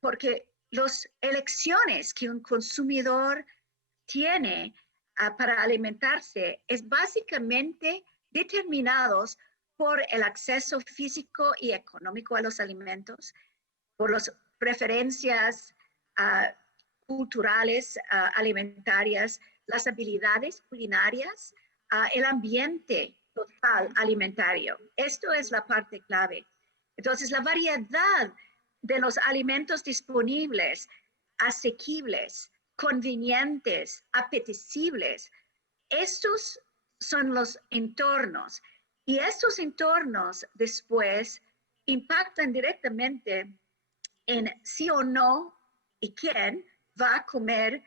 porque las elecciones que un consumidor tiene para alimentarse es básicamente determinados por el acceso físico y económico a los alimentos, por las preferencias culturales, alimentarias, las habilidades culinarias, el ambiente total alimentario. Esto es la parte clave. Entonces, la variedad de los alimentos disponibles, asequibles, convenientes, apetecibles, estos son los entornos. Y estos entornos después impactan directamente en sí o no y quién va a comer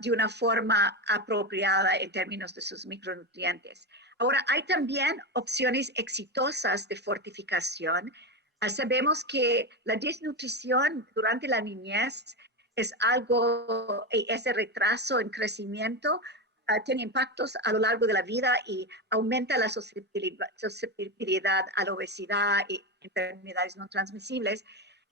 de una forma apropiada en términos de sus micronutrientes. Ahora, hay también opciones exitosas de fortificación. Sabemos que la desnutrición durante la niñez es algo, ese retraso en crecimiento tiene impactos a lo largo de la vida y aumenta la susceptibilidad a la obesidad y enfermedades no transmisibles.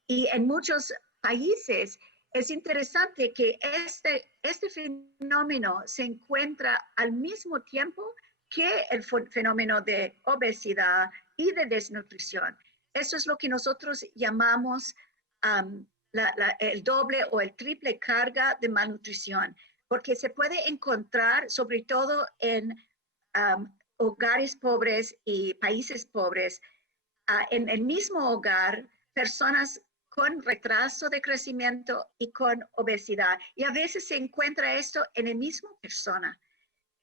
Y en muchos países es interesante que este fenómeno se encuentra al mismo tiempo que el fenómeno de obesidad y de desnutrición. Eso es lo que nosotros llamamos el doble o el triple carga de malnutrición, porque se puede encontrar sobre todo en hogares pobres y países pobres, en el mismo hogar, personas con retraso de crecimiento y con obesidad. Y a veces se encuentra esto en la misma persona.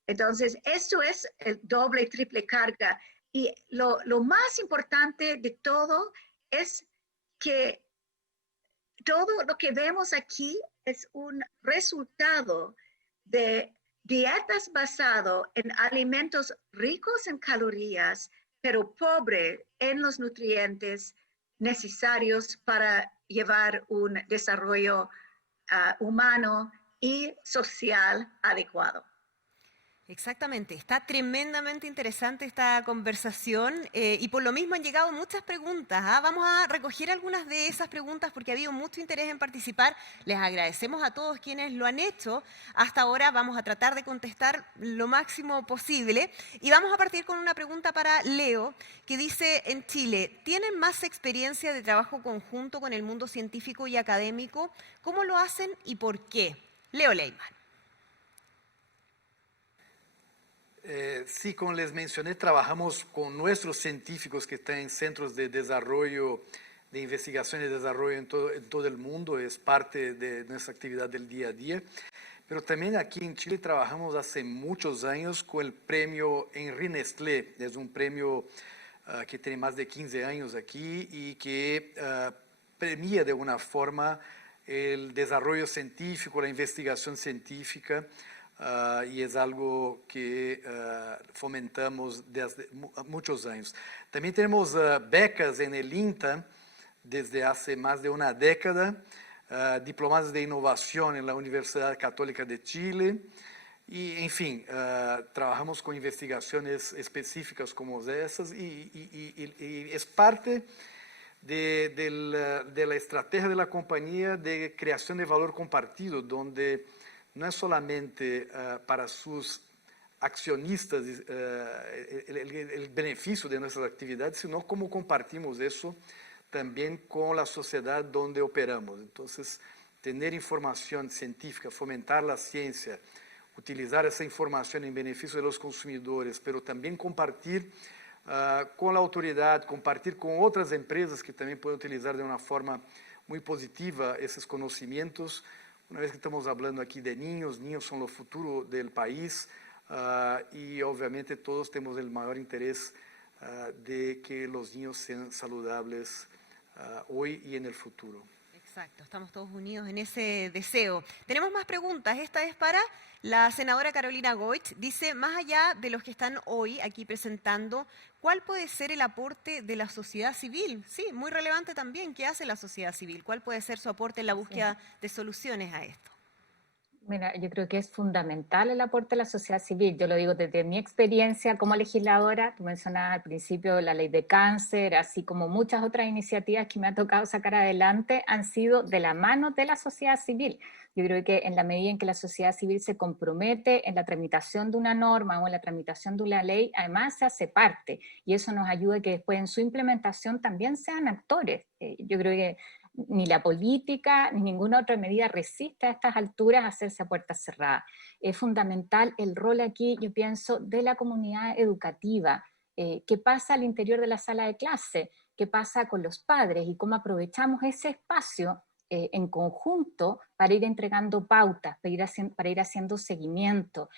Entonces, esto es el doble y triple carga. Y lo más importante de todo es que todo lo que vemos aquí es un resultado de dietas basadas en alimentos ricos en calorías, pero pobres en los nutrientes necesarios para llevar un desarrollo humano y social adecuado. Exactamente, está tremendamente interesante esta conversación y por lo mismo han llegado muchas preguntas. Vamos a recoger algunas de esas preguntas porque ha habido mucho interés en participar. Les agradecemos a todos quienes lo han hecho. Hasta ahora vamos a tratar de contestar lo máximo posible y vamos a partir con una pregunta para Leo que dice: en Chile, ¿tienen más experiencia de trabajo conjunto con el mundo científico y académico? ¿Cómo lo hacen y por qué? Leo Leyman. Sí, como les mencioné, trabajamos con nuestros científicos que están en centros de desarrollo, de investigación y desarrollo en todo el mundo, es parte de nuestra actividad del día a día. Pero también aquí en Chile trabajamos hace muchos años con el premio Henri Nestlé, es un premio que tiene más de 15 años aquí y que premia de alguna forma el desarrollo científico, la investigación científica. Y es algo que fomentamos desde muchos años. También tenemos becas en el INTA desde hace más de una década, diplomados de innovación en la Universidad Católica de Chile y, en fin, trabajamos con investigaciones específicas como esas y es parte de la estrategia de la compañía de creación de valor compartido, donde no es solamente para sus accionistas el beneficio de nuestras actividades, sino cómo compartimos eso también con la sociedad donde operamos. Entonces, tener información científica, fomentar la ciencia, utilizar esa información en beneficio de los consumidores, pero también compartir con la autoridad, compartir con otras empresas que también pueden utilizar de una forma muy positiva esos conocimientos. Una vez que estamos hablando aquí de niños son el futuro del país y obviamente todos tenemos el mayor interés de que los niños sean saludables hoy y en el futuro. Exacto, estamos todos unidos en ese deseo. Tenemos más preguntas. Esta es para la senadora Carolina Goich. Dice, más allá de los que están hoy aquí presentando, ¿cuál puede ser el aporte de la sociedad civil? Sí, muy relevante también. ¿Qué hace la sociedad civil? ¿Cuál puede ser su aporte en la búsqueda de soluciones a esto? Mira, yo creo que es fundamental el aporte de la sociedad civil. Yo lo digo desde mi experiencia como legisladora. Tú mencionabas al principio la ley de cáncer, así como muchas otras iniciativas que me ha tocado sacar adelante han sido de la mano de la sociedad civil. Yo creo que en la medida en que la sociedad civil se compromete en la tramitación de una norma o en la tramitación de una ley, además se hace parte y eso nos ayuda a que después en su implementación también sean actores. Yo creo que ni la política ni ninguna otra medida resiste a estas alturas hacerse a puertas cerradas. Es fundamental el rol aquí, yo pienso, de la comunidad educativa. ¿Qué pasa al interior de la sala de clase? ¿Qué pasa con los padres? Y cómo aprovechamos ese espacio en conjunto para ir entregando pautas, para ir haciendo seguimiento.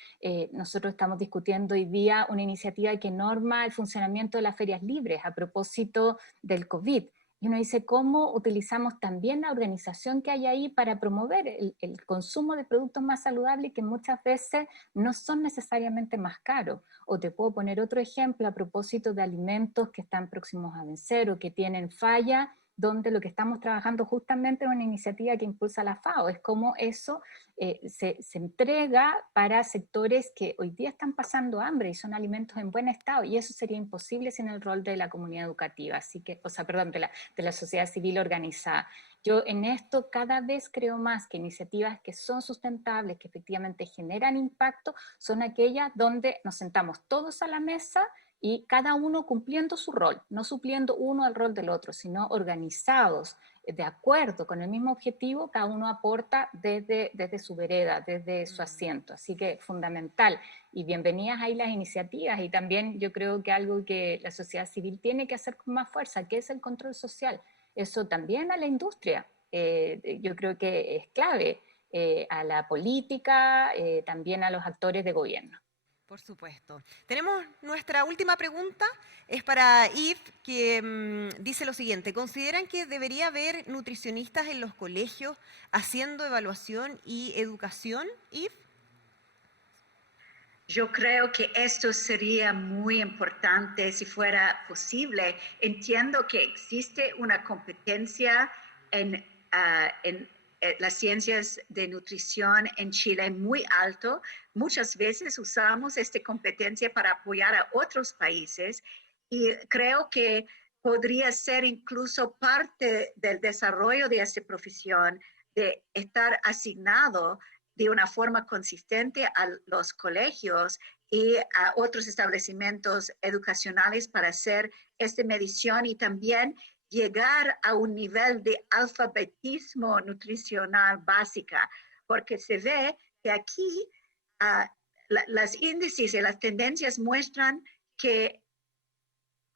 Nosotros estamos discutiendo hoy día una iniciativa que norma el funcionamiento de las ferias libres a propósito del COVID. Y uno dice, ¿cómo utilizamos también la organización que hay ahí para promover el consumo de productos más saludables que muchas veces no son necesariamente más caros? O te puedo poner otro ejemplo a propósito de alimentos que están próximos a vencer o que tienen falla, donde lo que estamos trabajando justamente es una iniciativa que impulsa la FAO, es como eso se entrega para sectores que hoy día están pasando hambre y son alimentos en buen estado, y eso sería imposible sin el rol de la comunidad educativa, así que, de la sociedad civil organizada. Yo en esto cada vez creo más que iniciativas que son sustentables, que efectivamente generan impacto, son aquellas donde nos sentamos todos a la mesa y cada uno cumpliendo su rol, no supliendo uno al rol del otro, sino organizados, de acuerdo con el mismo objetivo, cada uno aporta desde su vereda, desde su asiento. Así que fundamental. Y bienvenidas ahí las iniciativas. Y también yo creo que algo que la sociedad civil tiene que hacer con más fuerza, que es el control social. Eso también a la industria. Yo creo que es clave, a la política, también a los actores de gobierno. Por supuesto. Tenemos nuestra última pregunta, es para Yves, que dice lo siguiente. ¿Consideran que debería haber nutricionistas en los colegios haciendo evaluación y educación, Yves? Yo creo que esto sería muy importante si fuera posible. Entiendo que existe una competencia en las ciencias de nutrición en Chile muy alto. Muchas veces usamos esta competencia para apoyar a otros países y creo que podría ser incluso parte del desarrollo de esta profesión de estar asignado de una forma consistente a los colegios y a otros establecimientos educacionales para hacer esta medición y también llegar a un nivel de alfabetismo nutricional básica, porque se ve que aquí las índices y las tendencias muestran que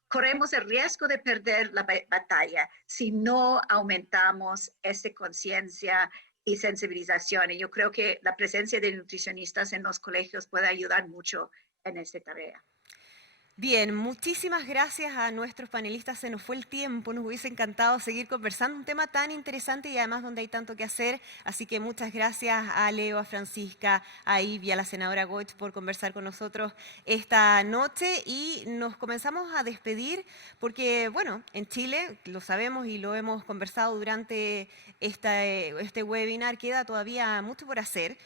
corremos el riesgo de perder la batalla si no aumentamos esa conciencia y sensibilización. Y yo creo que la presencia de nutricionistas en los colegios puede ayudar mucho en esta tarea. Bien, muchísimas gracias a nuestros panelistas. Se nos fue el tiempo, nos hubiese encantado seguir conversando un tema tan interesante y además donde hay tanto que hacer. Así que muchas gracias a Leo, a Francisca, a Ivy, a la senadora Goich por conversar con nosotros esta noche y nos comenzamos a despedir porque, bueno, en Chile, lo sabemos y lo hemos conversado durante este webinar, queda todavía mucho por hacer.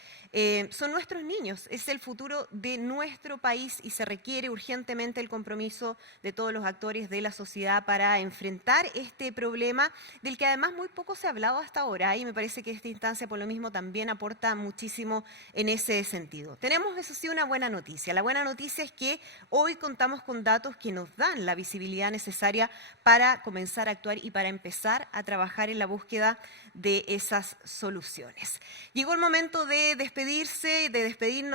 Son nuestros niños, es el futuro de nuestro país y se requiere urgentemente el compromiso de todos los actores de la sociedad para enfrentar este problema del que además muy poco se ha hablado hasta ahora y me parece que esta instancia por lo mismo también aporta muchísimo en ese sentido. Tenemos eso sí una buena noticia. La buena noticia es que hoy contamos con datos que nos dan la visibilidad necesaria para comenzar a actuar y para empezar a trabajar en la búsqueda de esas soluciones. Llegó el momento de despedirnos.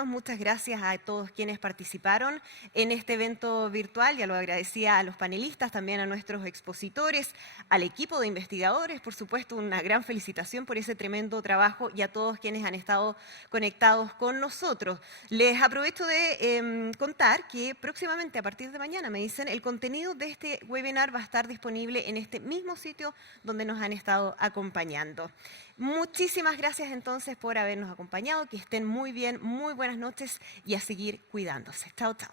Muchas gracias a todos quienes participaron en este evento evento virtual, ya lo agradecía a los panelistas, también a nuestros expositores, al equipo de investigadores, por supuesto, una gran felicitación por ese tremendo trabajo y a todos quienes han estado conectados con nosotros. Les aprovecho de contar que próximamente, a partir de mañana, me dicen, el contenido de este webinar va a estar disponible en este mismo sitio donde nos han estado acompañando. Muchísimas gracias entonces por habernos acompañado, que estén muy bien, muy buenas noches y a seguir cuidándose. Chao, chao.